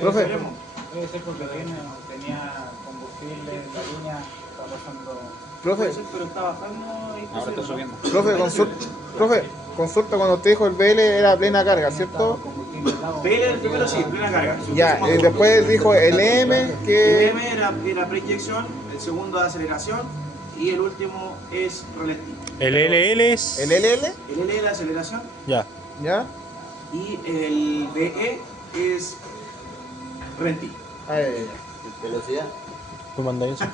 Profe. Esperemos. Debe ser porque tenía combustible en la línea, está pasando. Profe, Puede ser, pero está bajando y Ahora está subiendo. profe, consulta, cuando usted dijo el BL era plena carga, ¿cierto? PL el primero sí, plena carga. Si Ya, usted suma después dijo el M el que. M era preinyección, el segundo de aceleración y el último es ralentí. El LL es. El LL, El L es la aceleración Ya. ¿ya? y el BE es ralentí. Ahí. Velocidad. ¿Tú mandas eso?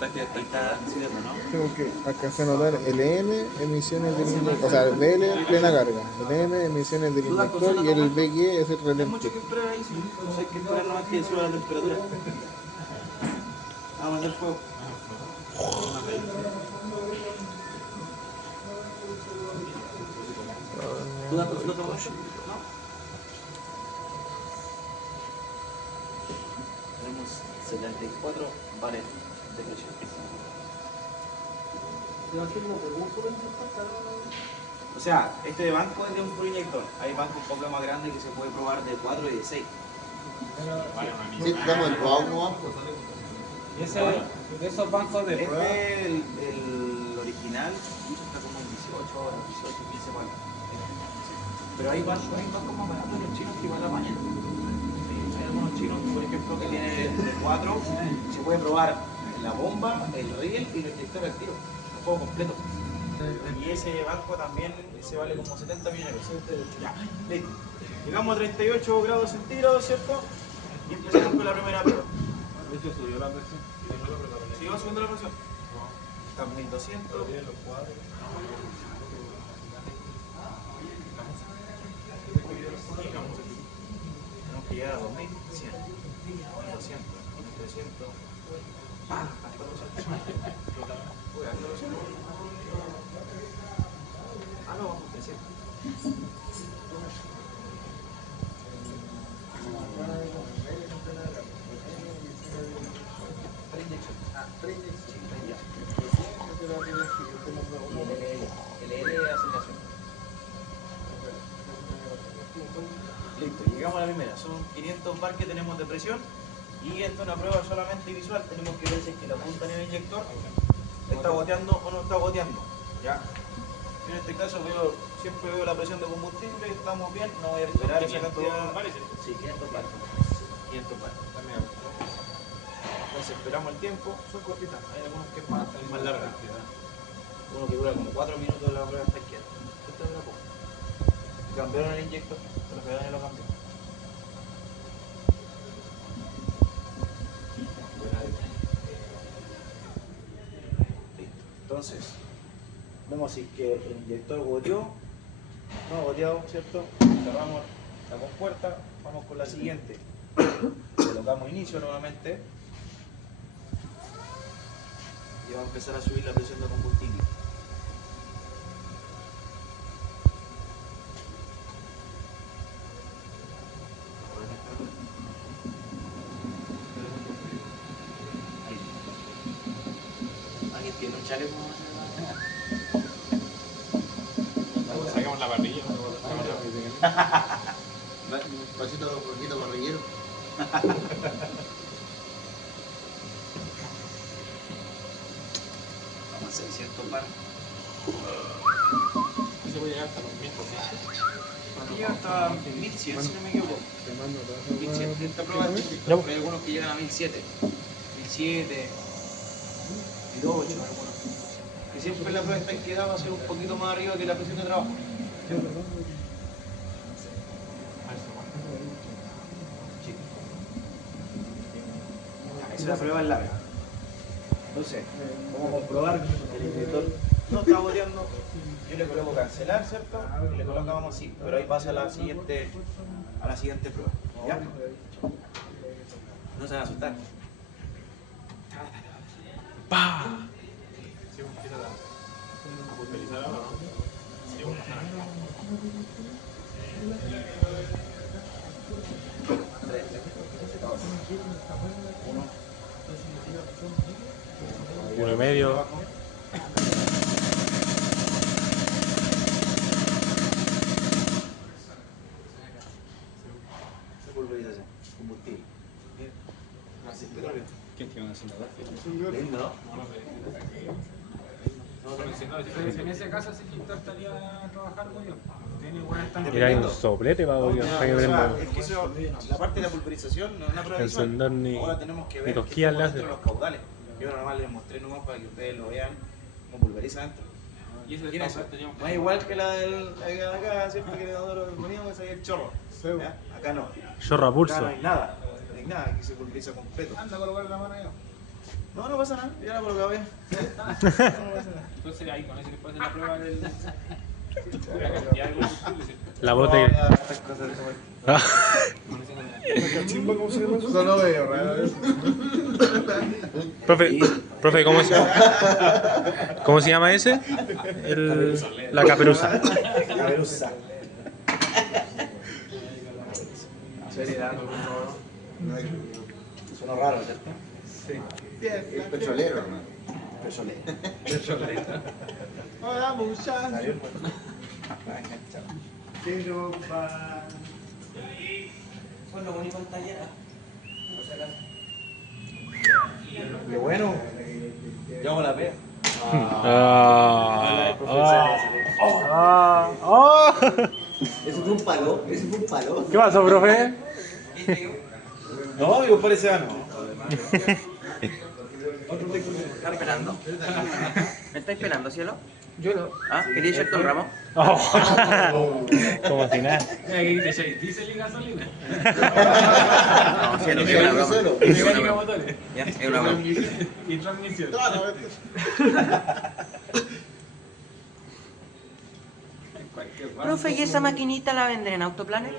Está subiendo, ¿no? Tengo que alcanzar a notar el M, emisiones del inyector, o sea, el BL plena carga, el M, emisiones del inyector y el BG es el Hay relente. mucho que esperar ahí, sí. Entonces hay que esperar nomás que suba la temperatura. Vamos a prender fuego. ¿Tú das consulta, ¿no? Tenemos 74 bares de presión. O sea, este banco es de un proyector. Hay bancos un poco más grandes que se puede probar de 4 y de 6. Sí, damos el Baumo. Y ese, de esos bancos de prueba, Este, el original, está como en 18 horas, 18, 15 horas. Pero hay bancos más baratos de los chinos que igual apañan. Sí, hay algunos chinos, por ejemplo, que tienen de 4, se puede probar la bomba, el riel y el inyector al tiro, el juego completo. Y ese banco también se vale como 70 millones de pesos. Ya, listo. Llegamos a 38 grados centígrados, ¿cierto? Y empezamos con la primera prueba. de hecho subió la presión. ¿Sigo subiendo la presión? Está en 1200. Tenemos que llegar a 2100, 1200, 1300. Ah, hasta 200. Uy, hasta 200. Ah, no, 300. Listo, llegamos a la primera. Son 500 bar que tenemos de presión y esta es una prueba solamente visual. Tenemos que ver si es que la punta en el inyector está goteando o no está goteando. ¿Ya? En este caso siempre veo la presión de combustible, estamos bien, no voy a esperar esa cantidad. Sí, 500 bar. 500 bar. Entonces esperamos el tiempo, son cortitas, hay algunos que es más larga. Uno que dura como 4 minutos la prueba está quieta. Esta dura poco. Cambiaron el inyector, pero que lo cambió. Listo. Entonces, vemos si es que el inyector goteó, no ha goteado, ¿cierto? Cerramos la compuerta, vamos con la siguiente. Colocamos inicio nuevamente. Y va a empezar a subir la presión de combustible. Ahí. ¿Alguien tiene un chaleco? Un pasito poquito para relleno. Vamos a 600 bar. Se puede llegar hasta los 1200. Aquí hasta 1100, si no me equivoco. Te mando todas esas 1100. Esta prueba es Ya, pues. hay algunos que llegan a 1007. 1007, 1008, algunos. Que siempre la prueba está quedada va a ser un poquito más arriba que la presión de trabajo. Esa es la prueba larga. Entonces, vamos a comprobar que el inspector no está boteando. Yo le coloco cancelar, ¿cierto? Y le colocamos así, pero ahí pasa a la siguiente prueba. ¿Ya? No se van a asustar. Si uno empieza a pulverizar ahora, ¿no? Si uno está Uno y medio. Pulverización, combustible. Así, petróleo. ¿Quién tiene un acelerador? Lindo, ¿no? En ese caso, ese inyector estaría trabajando yo. Tiene buena estancia. Mira, hay un soplete para que O sea, prenda. es que eso, la parte de la pulverización no es una prueba visual. Encender ni- Ahora tenemos que ni ver cosquillas qué le está hace. dentro de los caudales. Yo nomás les mostré nomás para que ustedes lo vean cómo pulveriza dentro. Y ese Tiene eso. No es igual que la del acá, siempre que nosotros poníamos ahí el chorro. ¿Ya? Acá no. Chorro a Acá pulso. no hay nada. No hay nada, aquí se pulveriza completo. Anda a colocar la mano ahí. No, no pasa nada, ya la he colocado bien. Entonces ahí con eso se puede hacer la prueba del... la cantidad de combustible, ¿sí? La No, bota. ya, estas cosas de comer. Con ese no- ¿Cachimba cómo se llama eso? Eso no veo, raro. Profe, ¿cómo se llama ese? La caperuza. Caperuza. Seriedad, por favor. Suena raro, ¿cierto? Es petrolero, hermano. Petrolero. Hola, muchachos. Pero va. Bueno, bonito pantalla. Qué bueno. Yo hago la pega. ¿Eso fue un palo? ¿Eso fue un palo? ¿Qué pasó, profe? No, mi compadre se no. ¿Estás pelando? ¿Me estáis pelando, cielo? Yo no. ¿Ah? ¿Quería echarte un ramo? Como si nada. Mira que dice diésel y gasolina. No, cielo, que es una broma. Es una Mecánica broma. motores. Ya, es una broma. Y transmisión. Profe, ¿y esa maquinita la venden en Autoplanet?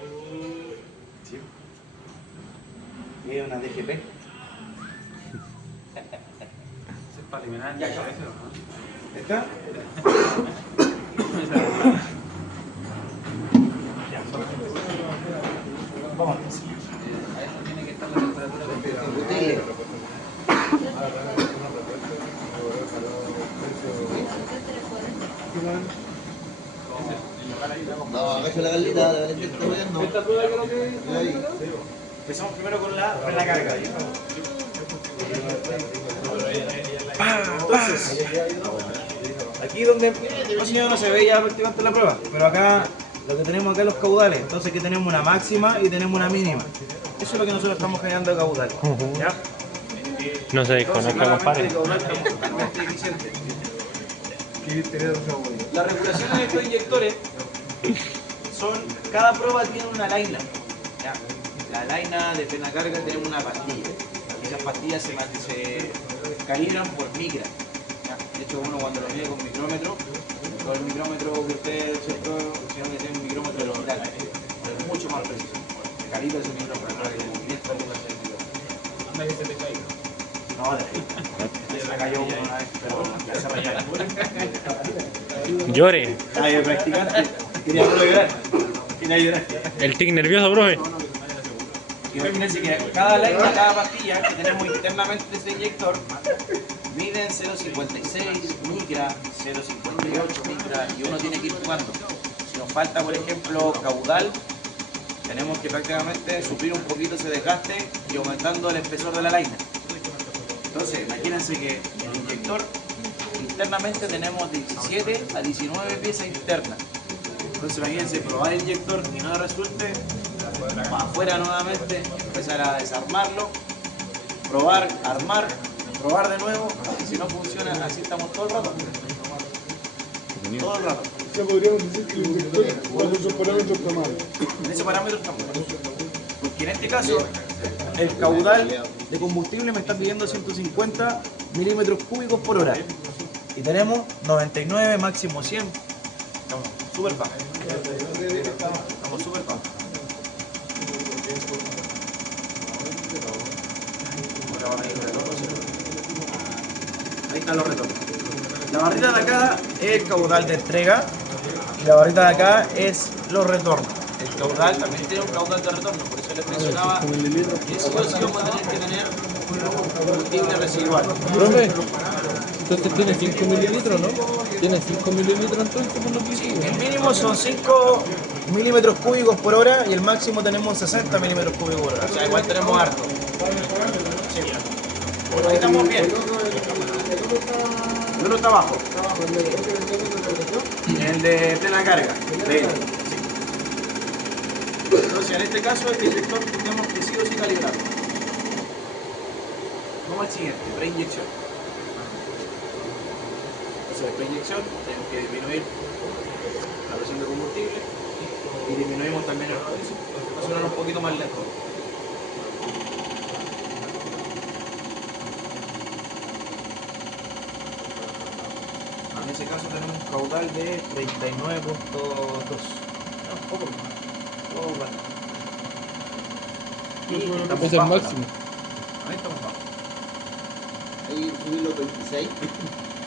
Sí. Y es una DGP. Es para eliminar el eso, ¿no? ¿Esta? Vamos a ver. A esto tiene que estar la temperatura perfecta. Combustible. No, agacha la galita, la galita está viendo. ¿Esta prueba que lo que Ahí. Empezamos primero con la carga. Entonces, aquí donde no se ve ya prácticamente la prueba, pero acá lo que tenemos acá es los caudales. Entonces aquí tenemos una máxima y tenemos una mínima. Eso es lo que nosotros estamos generando de caudal. ¿Ya? No se Entonces, desconecta, compadre. claramente el caudal estamos totalmente eficientes. Las regulaciones de estos inyectores son, cada prueba tiene una laina. ¿Ya? La laina de plena carga tenemos una pastilla. Y esas pastillas se calibran por micra. ¿Ya? De hecho, uno cuando lo mide con micrómetro, con el micrómetro que usted sino que tiene un micrómetro digital, es mucho más preciso. Calibra ese micrómetro para que esto es el micrómetro. Anda que se te caiga. No, se me cayó una vez, pero ya se rayaba. Llore. Ay, el practicante quería no llorar. Quería llorar. El tic nervioso, profe. Imagínense que cada laina, cada pastilla que tenemos internamente de ese inyector miden 0,56 micra, 0,58 micra y uno tiene que ir jugando. Si nos nos falta, por ejemplo, caudal, tenemos que prácticamente suplir un poquito ese desgaste y aumentando el espesor de la laina. Entonces, imagínense que el inyector internamente tenemos 17 a 19 piezas internas. Entonces, imagínense probar el inyector y no resulte, para afuera nuevamente, empezar a desarmarlo, probar, armar, probar de nuevo, y si no funciona, así estamos todo el rato. Todo el rato. O sea, podríamos decir que el inyector bajo esos parámetros está mal. En ese parámetro estamos. Porque en este caso, el caudal de combustible me está pidiendo 150 milímetros cúbicos por hora. Y tenemos 99, máximo 100. Estamos súper bajos. Estamos súper bajos. Ahí están los retornos. La barrita de acá es el caudal de entrega y la barrita de acá es los retornos. El caudal también tiene un caudal de retorno, por eso les mencionaba que sí o sí vamos a tener que tener un combustible residual. Profe, entonces tiene 5 mililitros, ¿no? Tiene 5 mililitros entonces por lo que Sí, el mínimo son 5 milímetros cúbicos por hora y el máximo tenemos 60 milímetros cúbicos por hora. O sea, igual tenemos harto. Sí. Pero ahí estamos bien. El otro está abajo. El de plena carga. De él. Sí. Entonces, en este caso, el inyector tenemos que sí o sí calibrarlo. Vamos al siguiente, preinyección. Entonces, de preinyección tenemos que disminuir la presión de combustible y disminuimos también el pulso. Va a sonar un poquito más lento. En ese caso tenemos un caudal de 39.2. No, poco más. Poco más. Y estamos es el bajos, máximo. ahí estamos bajos. Ahí subí los 26.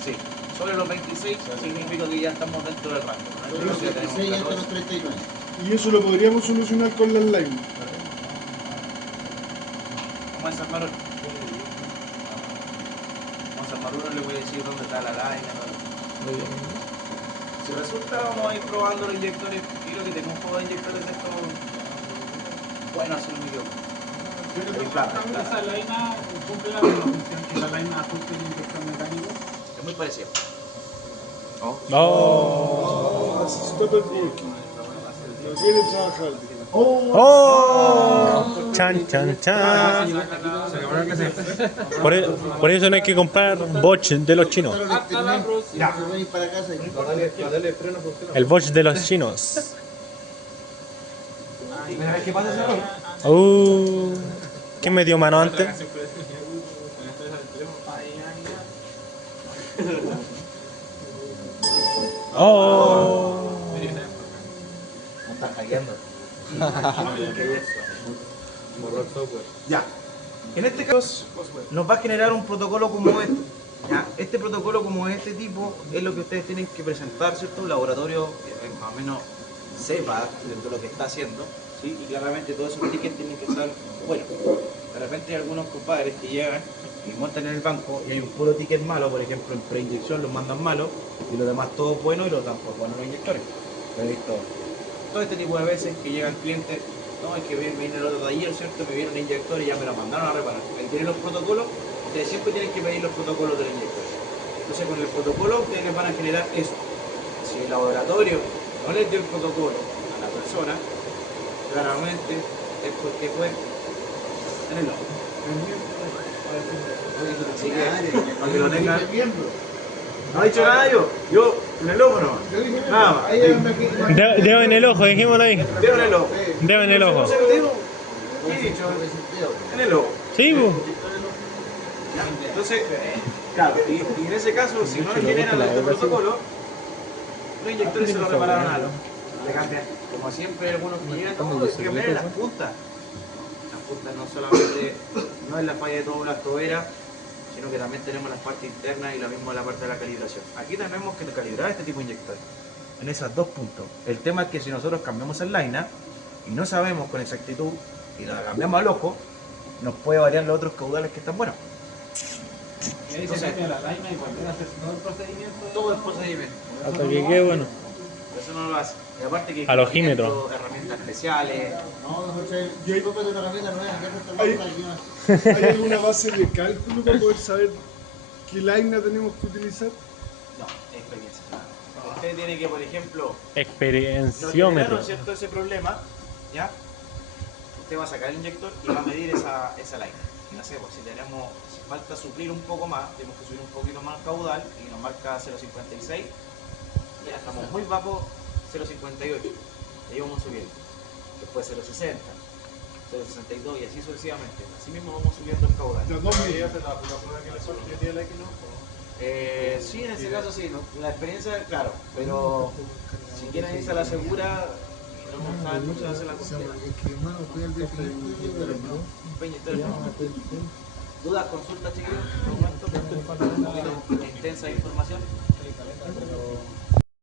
Sí. Sobre los 26 significa que ya estamos dentro del rango. Sobre los 26 y hasta los 39. Y eso lo podríamos solucionar con las lines. Vamos a desarmar uno. Vamos a desarmar uno y le voy a decir dónde está la línea. Si resulta, vamos a ir probando los inyectores. Yo creo que tengo un juego de inyectores de estos. Bueno, así lo me equivoco. Esa laina cumple la misma función que la laina ajuste el inyector mecánico. Es muy parecido. Oh. Stop it working. No quiere trabajar. Oh. Chan, chan, chan. Por eso no hay que comprar Bosch de los chinos. Hasta la próxima. Se van a ir para casa. El Bosch de los chinos. ¿Qué pasa, señor? ¿Quién me dio mano antes? Oh. Me están hackeando. Ya. En este caso nos va a generar un protocolo como este. ¿Ya? Este protocolo como este tipo es lo que ustedes tienen que presentar, ¿cierto? Un laboratorio que más o menos sepa de lo que está haciendo, ¿sí? Y claramente todos esos tickets tienen que ser buenos. De repente hay algunos compadres que llegan y montan en el banco y hay un puro ticket malo, por ejemplo en preinyección los mandan malos y los demás todos buenos y los dan por buenos los inyectores. Lo he visto todo este tipo de veces que llega el cliente, no, es que viene el otro taller, ¿cierto? Me viene un inyector y ya me lo mandaron a reparar. ¿Tienen los protocolos? Ustedes siempre tienen que pedir los protocolos del inyector. Entonces con el protocolo ustedes les van a generar eso. Si el laboratorio no les dio el protocolo a la persona, claramente es porque fue en el ojo. Así que, para que lo tengan. No he dicho nada yo en el ojo no. Nada más. Dedo en el ojo, dijimoslo ahí. Dedo en el ojo. Dedo en el ojo. ¿Qué he dicho? En el ojo. Sí, pues. Entonces, claro, y en ese caso, si no le generan este protocolo, los inyectores se lo repararon a le cambian. Como siempre, algunos que llegan, no, es que cambian las puntas. Las puntas no solamente, no es la falla de todas las toberas, sino que también tenemos las partes internas y lo mismo la parte de la calibración. Aquí tenemos que calibrar este tipo de inyectores, en esos dos puntos. El tema es que si nosotros cambiamos el liner y no sabemos con exactitud y la cambiamos al ojo, nos puede variar los otros caudales que están buenos. Y ahí se cambia la laina y volver a hacer todo el procedimiento. Todo el procedimiento. Hasta que quede bueno. eso no lo hace. Y aparte que Al ojímetro. herramientas especiales. No, yo iba para una herramienta nueva, ¿Hay alguna base de cálculo para poder saber qué línea tenemos que utilizar? No, experiencia. Usted tiene que, por ejemplo, Experienciómetro. ¿cierto? Ese problema, ¿ya? Usted va a sacar el inyector y va a medir esa línea. Y no sé, pues, si falta suplir un poco más, tenemos que subir un poquito más el caudal y nos marca 0.56. Ya estamos muy bajo, 0.58. Y ahí vamos subiendo. Después 0.60, 0.62 y así sucesivamente. Así mismo vamos subiendo el caudal. Sí, en ese caso sí, ¿no? La experiencia, claro, pero si quieren irse a la segura, no saben mucho de hacer la completa. ¿Dudas, consultas, chiquillos? ¿Un momento? ¿Un poquito intensa información?